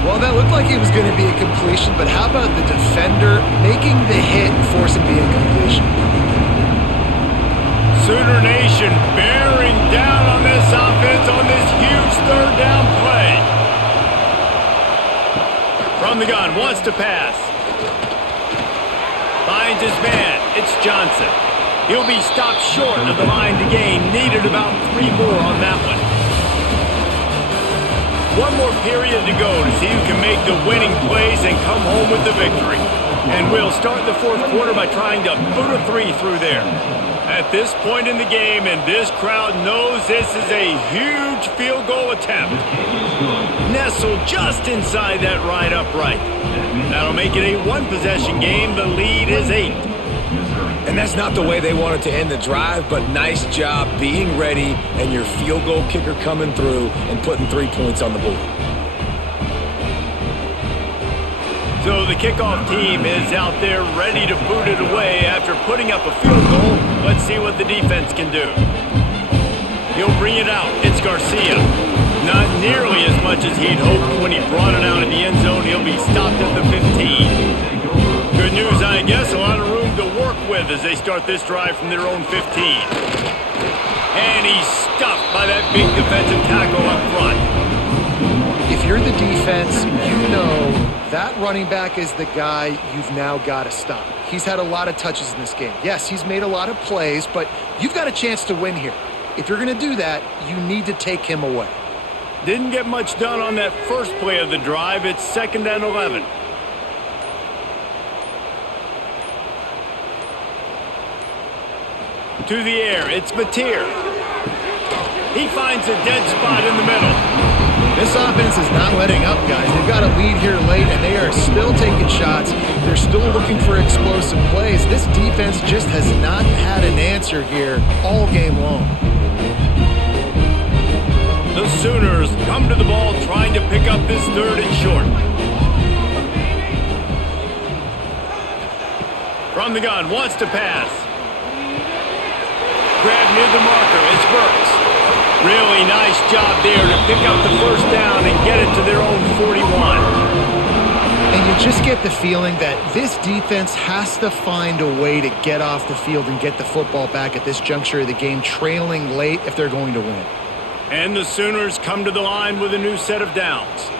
Well, that looked like it was going to be a completion, but how about the defender making the hit and forcing the incompletion? Sooner Nation bearing down on this offense on this huge third down play. From the gun, wants to pass. Finds his man. It's Johnson. He'll be stopped short of the line to gain. Needed about 3 more on that one. One more period to go to see who can make the winning plays and come home with the victory. And we'll start the fourth quarter by trying to boot a 3 through there. At this point in the game, and this crowd knows this is a huge field goal attempt. Nestled just inside that right upright. That'll make it a 1-possession game. The lead is 8. And that's not the way they wanted to end the drive, but nice job being ready and your field goal kicker coming through and putting 3 points on the board. So the kickoff team is out there ready to boot it away after putting up a field goal. Let's see what the defense can do. He'll bring it out. It's Garcia. Not nearly as much as he'd hoped when he brought it out in the end zone. He'll be stopped at the 15. Good news, I guess. A lot of room to work with as they start this drive from their own 15. And he's stuffed by that big defensive tackle up front. If you're the defense, you know that running back is the guy you've now got to stop. He's had a lot of touches in this game. Yes, he's made a lot of plays, but you've got a chance to win here. If you're going to do that, you need to take him away. Didn't get much done on that first play of the drive. It's 2nd and 11. To the air, it's Mateer. He finds a dead spot in the middle. This offense is not letting up, guys. They've got a lead here late, and they are still taking shots. They're still looking for explosive plays. This defense just has not had an answer here all game long. The Sooners come to the ball trying to pick up this 3rd and short. From the gun, wants to pass. Grab near the marker, it's Burks. Really nice job there to pick up the first down and get it to their own 41. And you just get the feeling that this defense has to find a way to get off the field and get the football back at this juncture of the game, trailing late if they're going to win. And the Sooners come to the line with a new set of downs.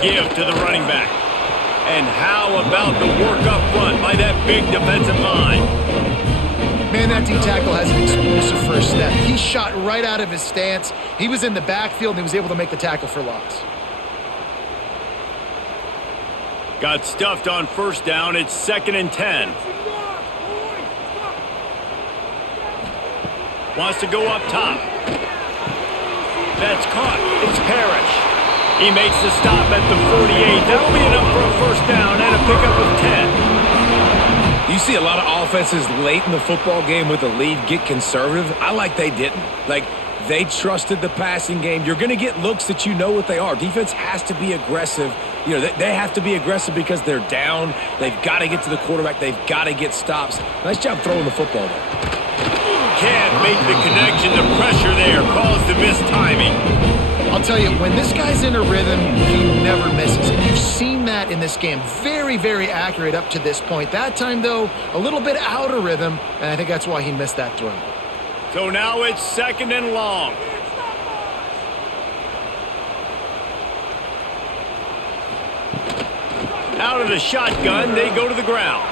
Give to the running back. And how about the work up front by that big defensive line? Man, that D-tackle has an explosive first step. He shot right out of his stance. He was in the backfield, and he was able to make the tackle for loss. Got stuffed on first down. It's 2nd and 10. Wants to go up top. That's caught. It's Parrish. He makes the stop at the 48. That'll be enough for a first down and a pickup of 10. You see a lot of offenses late in the football game with the lead get conservative. I like they didn't. Like, they trusted the passing game. You're going to get looks that you know what they are. Defense has to be aggressive. You know, they have to be aggressive because they're down. They've got to get to the quarterback. They've got to get stops. Nice job throwing the football there. Can't make the connection. The pressure there caused the missed timing. I'll tell you, when this guy's in a rhythm, he never misses. And you've seen that in this game. Very, very accurate up to this point. That time, though, a little bit out of rhythm, and I think that's why he missed that throw. So now it's 2nd and long. Out of the shotgun, they go to the ground.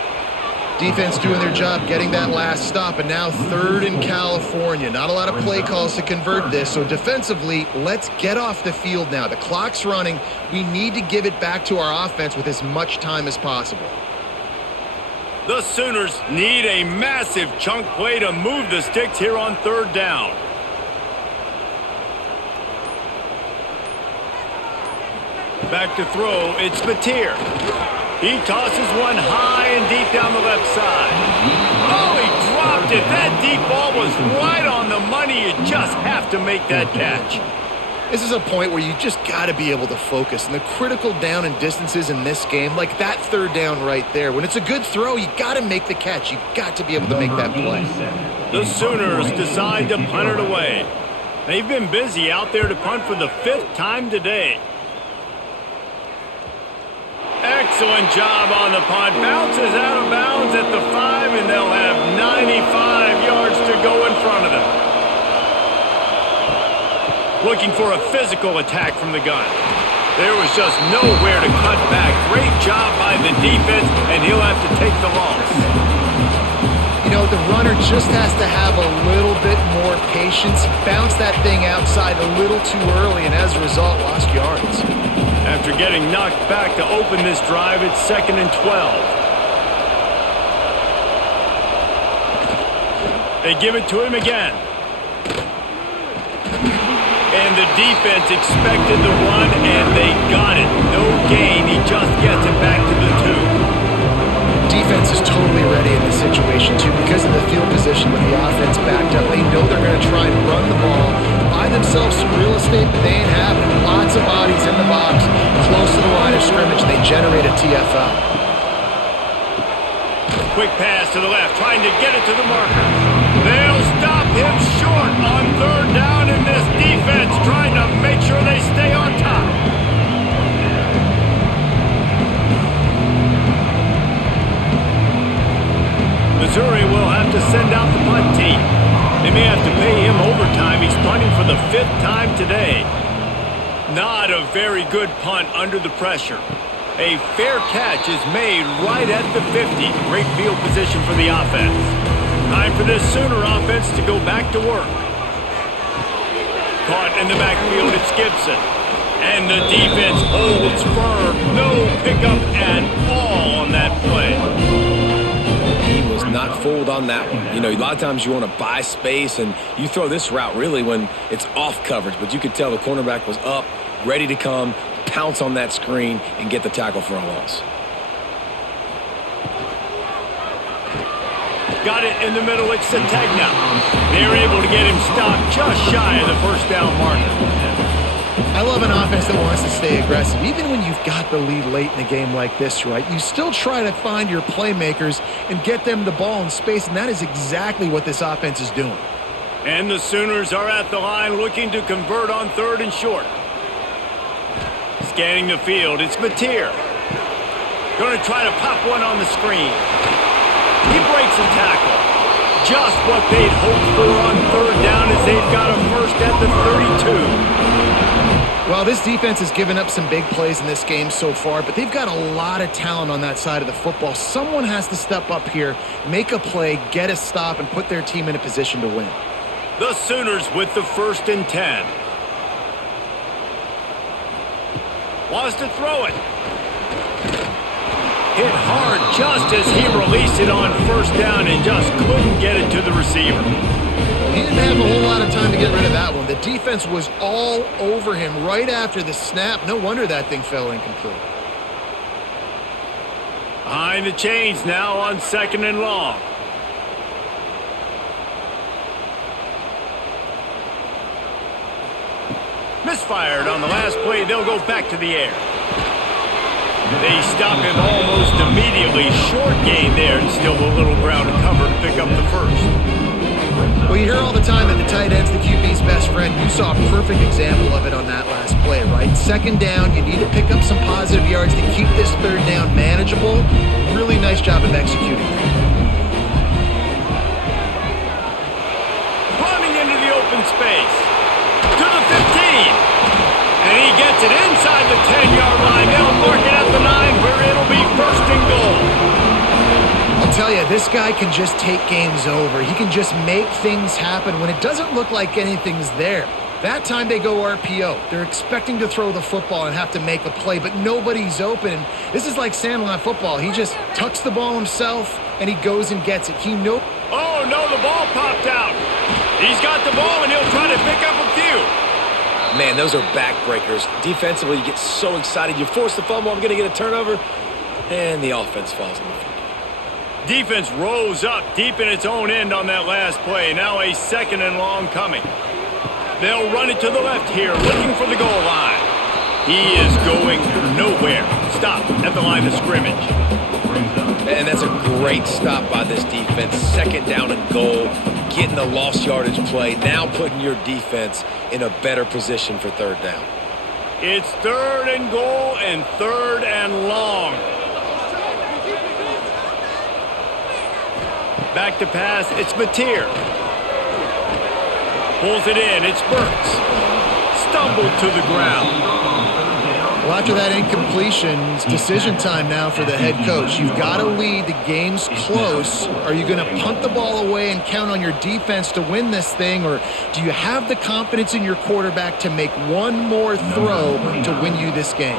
Defense doing their job getting that last stop, and now 3rd in California. Not a lot of play calls to convert this, so defensively, let's get off the field now. The clock's running. We need to give it back to our offense with as much time as possible. The Sooners need a massive chunk play to move the sticks here on 3rd down. Back to throw, it's Mateer. He tosses one high and deep down the left side. Oh, he dropped it. That deep ball was right on the money. You just have to make that catch. This is a point where you just got to be able to focus. And the critical down and distances in this game, like that 3rd down right there, when it's a good throw, you got to make the catch. You got to be able to make that play. The Sooners decide to punt it away. They've been busy out there to punt for the 5th time today. Excellent job on the punt. Bounces out of bounds at the 5, and they'll have 95 yards to go in front of them. Looking for a physical attack from the gun. There was just nowhere to cut back. Great job by the defense, and he'll have to take the loss. You know, the runner just has to have a little bit more patience. He bounced that thing outside a little too early, and as a result, lost yards. After getting knocked back to open this drive, it's 2nd and 12. They give it to him again. And the defense expected the run, and they got it. No gain. He just gets it back to the 2. Defense is totally ready in this situation, too, because of the field position with the offense backed up. They know they're going to try and run the ball, buy themselves some real estate that they ain't having. Lots of bodies in the box, close to the line of scrimmage, and they generate a TFL. Quick pass to the left, trying to get it to the marker. They'll stop him short on 3rd down, and this defense trying to make sure they stay on top. Missouri will have to send out the punt team. They may have to pay him overtime. He's punting for the 5th time today. Not a very good punt under the pressure. A fair catch is made right at the 50. Great field position for the offense. Time for this Sooner offense to go back to work. Caught in the backfield, it's Gibson. And the defense holds firm. No pickup at all on that play. He was not fooled on that one. You know, a lot of times you want to buy space, and you throw this route really when it's off coverage. But you could tell the cornerback was up, ready to come, pounce on that screen, and get the tackle for a loss. Got it in the middle, it's Sategna. They're able to get him stopped just shy of the 1st down marker. I love an offense that wants to stay aggressive. Even when you've got the lead late in a game like this, right, you still try to find your playmakers and get them the ball in space, and that is exactly what this offense is doing. And the Sooners are at the line looking to convert on 3rd and short. Scanning the field, it's Mateer. Going to try to pop one on the screen. He breaks a tackle. Just what they'd hoped for on 3rd down as they've got a first at the 32. Well, this defense has given up some big plays in this game so far, but they've got a lot of talent on that side of the football. Someone has to step up here, make a play, get a stop, and put their team in a position to win. The Sooners with the 1st and 10. Wants to throw it. Hit hard just as he released it on 1st down and just couldn't get it to the receiver. He didn't have time to get rid of that one. The defense was all over him right after the snap. No wonder that thing fell incomplete. Behind the chains now on 2nd and long. Misfired on the last play. They'll go back to the air. They stop him almost immediately. Short gain there and still a little ground to cover to pick up the first. Well, you hear all the time that the tight end's the QB's best friend. You saw a perfect example of it on that last play, right? 2nd down, you need to pick up some positive yards to keep this 3rd down manageable. Really nice job of executing. Running into the open space. To the 15. And he gets it inside the 10-yard line. They'll mark it at the 9 where it'll be 1st and goal. I'll tell you, this guy can just take games over. He can just make things happen when it doesn't look like anything's there. That time they go RPO. They're expecting to throw the football and have to make a play, but nobody's open. This is like Sandlot football. He just tucks the ball himself, and he goes and gets it. He knows. Oh, no, the ball popped out. He's got the ball, and he'll try to pick up a few. Man, those are backbreakers. Defensively, you get so excited. You force the fumble, I'm going to get a turnover, and the offense falls on the field. Defense rose up deep in its own end on that last play. Now a 2nd and long coming. They'll run it to the left here, looking for the goal line. He is going nowhere. Stop at the line of scrimmage. And that's a great stop by this defense. 2nd down and goal, getting the lost yardage play, now putting your defense in a better position for 3rd down. It's 3rd and goal and 3rd and long. Back to pass, it's Mateer. Pulls it in, it's Burks. Stumbled to the ground. Well, after that incompletion, it's decision time now for the head coach. You've got to lead. The game's close. Are you going to punt the ball away and count on your defense to win this thing, or do you have the confidence in your quarterback to make one more throw to win you this game?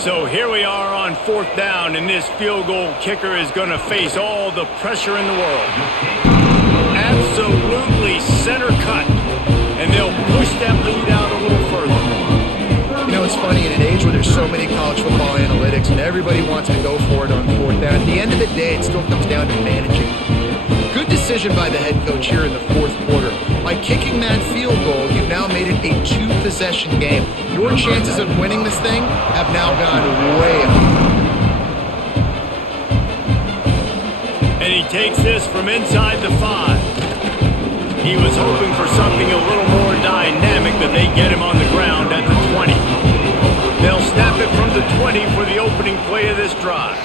So here we are on 4th down, and this field goal kicker is going to face all the pressure in the world. Absolutely center cut, and they'll push that lead out a little further. You know, it's funny, in an age where there's so many college football analytics and everybody wants to go for it on 4th down, at the end of the day, it still comes down to managing. Good decision by the head coach here in the 4th quarter. By kicking that field goal, you've now made it a 2-possession game. Your chances of winning this thing have now gone way up. And he takes this from inside the 5. He was hoping for something a little more dynamic, but they get him on the ground at the 20. They'll snap it from the 20 for the opening play of this drive.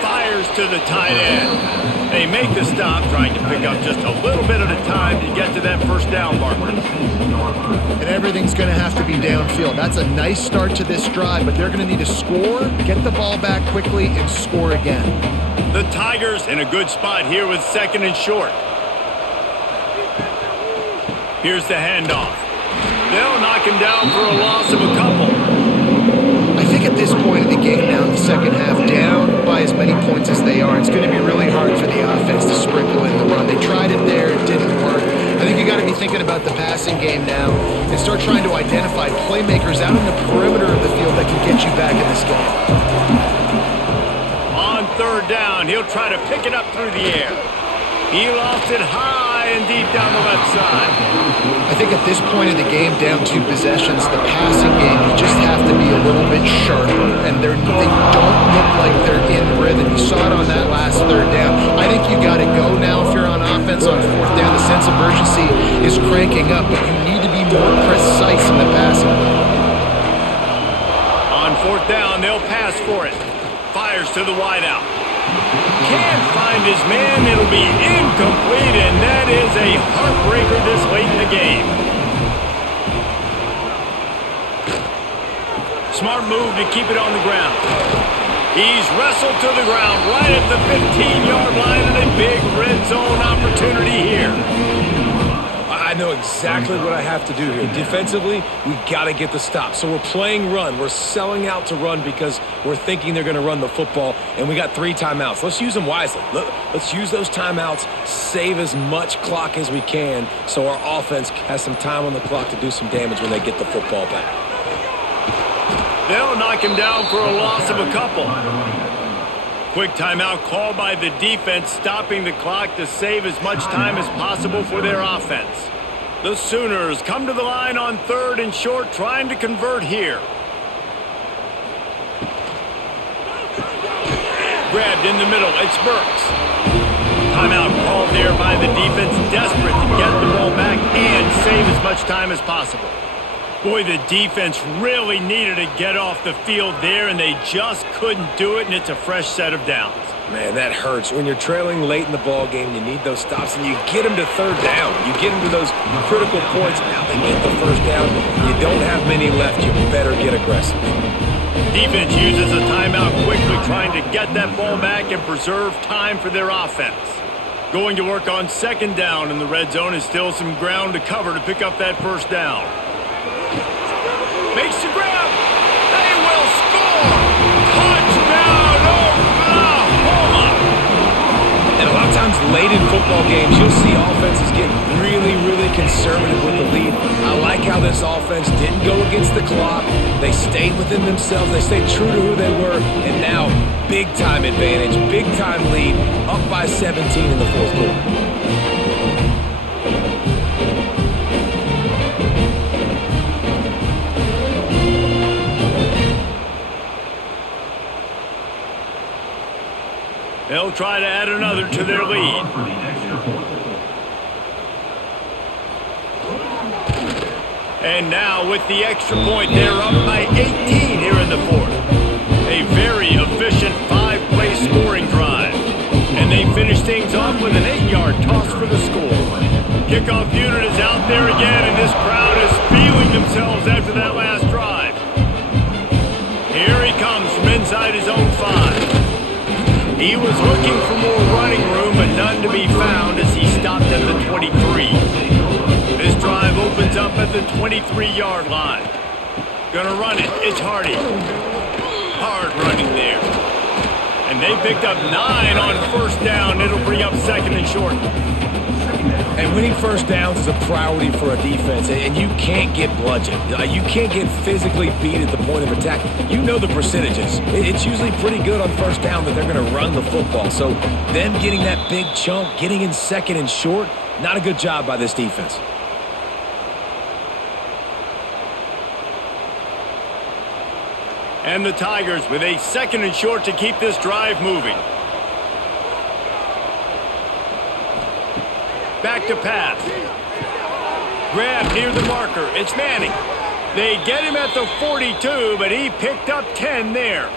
Fires to the tight end. They make the stop, trying to pick up just a little bit at a time to get to that 1st down marker. And everything's going to have to be downfield. That's a nice start to this drive, but they're going to need to score, get the ball back quickly, and score again. The Tigers in a good spot here with 2nd and short. Here's the handoff. They'll knock him down for a loss of a couple. I think at this point in the game now, in the 2nd half, down by as many points as they are, it's going to be really hard for the offense to sprinkle in the run. They tried it there, it didn't work. I think you got to be thinking about the passing game now and start trying to identify playmakers out on the perimeter of the field that can get you back in this game. On 3rd down, he'll try to pick it up through the air. He lost it high and deep down the left side. I think at this point in the game, down 2 possessions, the passing game, you just have to be a little bit sharper, and they don't look like they're in rhythm. You saw it on that last 3rd down. I think you got to go now if you're on offense on 4th down. The sense of urgency is cranking up, but you need to be more precise in the passing game. On 4th down, they'll pass for it. Fires to the wideout. Can't find his man. It'll be incomplete, and that is a heartbreaker this late in the game. Smart move to keep it on the ground. He's wrestled to the ground right at the 15-yard line, and a big red zone opportunity here. I I know exactly what I have to do here. Defensively, we got to get the stop. So we're playing run. We're selling out to run because we're thinking they're going to run the football, and we got 3 timeouts. Let's use them wisely. Let's use those timeouts, save as much clock as we can so our offense has some time on the clock to do some damage when they get the football back. They'll knock him down for a loss of a couple. Quick timeout called by the defense, stopping the clock to save as much time as possible for their offense. The Sooners come to the line on 3rd and short, trying to convert here. Grabbed in the middle, it's Burks. Timeout called there by the defense, desperate to get the ball back and save as much time as possible. Boy, the defense really needed to get off the field there, and they just couldn't do it, and it's a fresh set of downs. Man, that hurts. When you're trailing late in the ball game, you need those stops, and you get them to 3rd down. You get them to those critical points. Now they get the 1st down. You don't have many left. You better get aggressive. Defense uses a timeout quickly, trying to get that ball back and preserve time for their offense. Going to work on 2nd down, and the red zone is still some ground to cover to pick up that 1st down. Makes the grab. They will score. Touchdown, Oklahoma. And a lot of times late in football games, you'll see offenses get really, really conservative with the lead. I like how this offense didn't go against the clock. They stayed within themselves. They stayed true to who they were. And now, big-time advantage, big-time lead, up by 17 in the 4th quarter. They'll try to add another to their lead. And now with the extra point, they're up by 18 here in the 4th. A very efficient 5-play scoring drive. And they finish things off with an 8-yard toss for the score. Kickoff unit is out there again, and this crowd is feeling themselves after that last drive. Here he comes from inside his own 5. He was looking for more running room, but none to be found as he stopped at the 23. This drive opens up at the 23-yard line. Gonna run it. It's Hardy. Hard running there. And they picked up 9 on 1st down. It'll bring up 2nd and short. And winning 1st downs is a priority for a defense, and you can't get bludgeoned. You can't get physically beat at the point of attack. You know the percentages. It's usually pretty good on 1st down that they're going to run the football. So them getting that big chunk, getting in 2nd and short, not a good job by this defense. And the Tigers with a 2nd and short to keep this drive moving. Back to pass. Grab near the marker. It's Manning. They get him at the 42, but he picked up 10 there.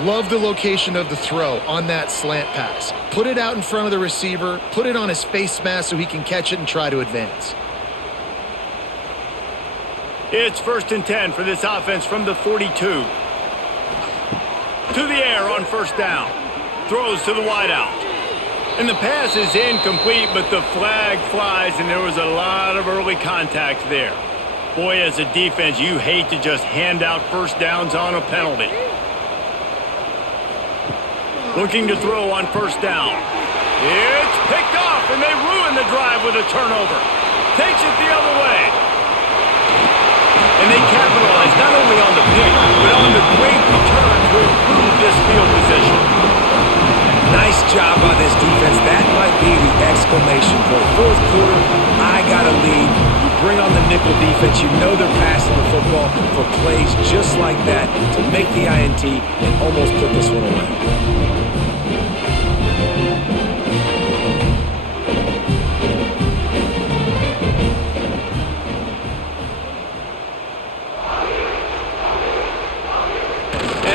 Love the location of the throw on that slant pass. Put it out in front of the receiver, put it on his face mask so he can catch it and try to advance. It's 1st and 10 for this offense from the 42. To the air on 1st down. Throws to the wideout. And the pass is incomplete, but the flag flies, and there was a lot of early contact there. Boy, as a defense, you hate to just hand out 1st downs on a penalty. Looking to throw on 1st down. It's picked off, and they ruin the drive with a turnover. Takes it the other way. And they capitalize not only on the pick, but on the great return to improve this field position. Nice job by this defense. That might be the exclamation point. 4th quarter, I got a lead. You bring on the nickel defense. You know they're passing the football for plays just like that to make the INT and almost put this one away.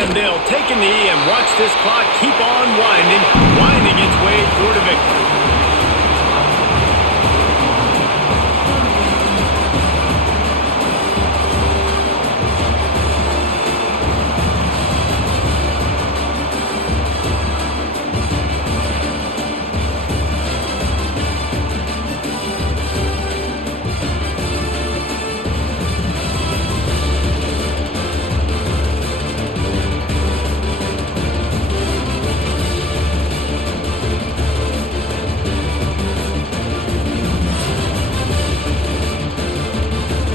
And they'll take a knee and watch this clock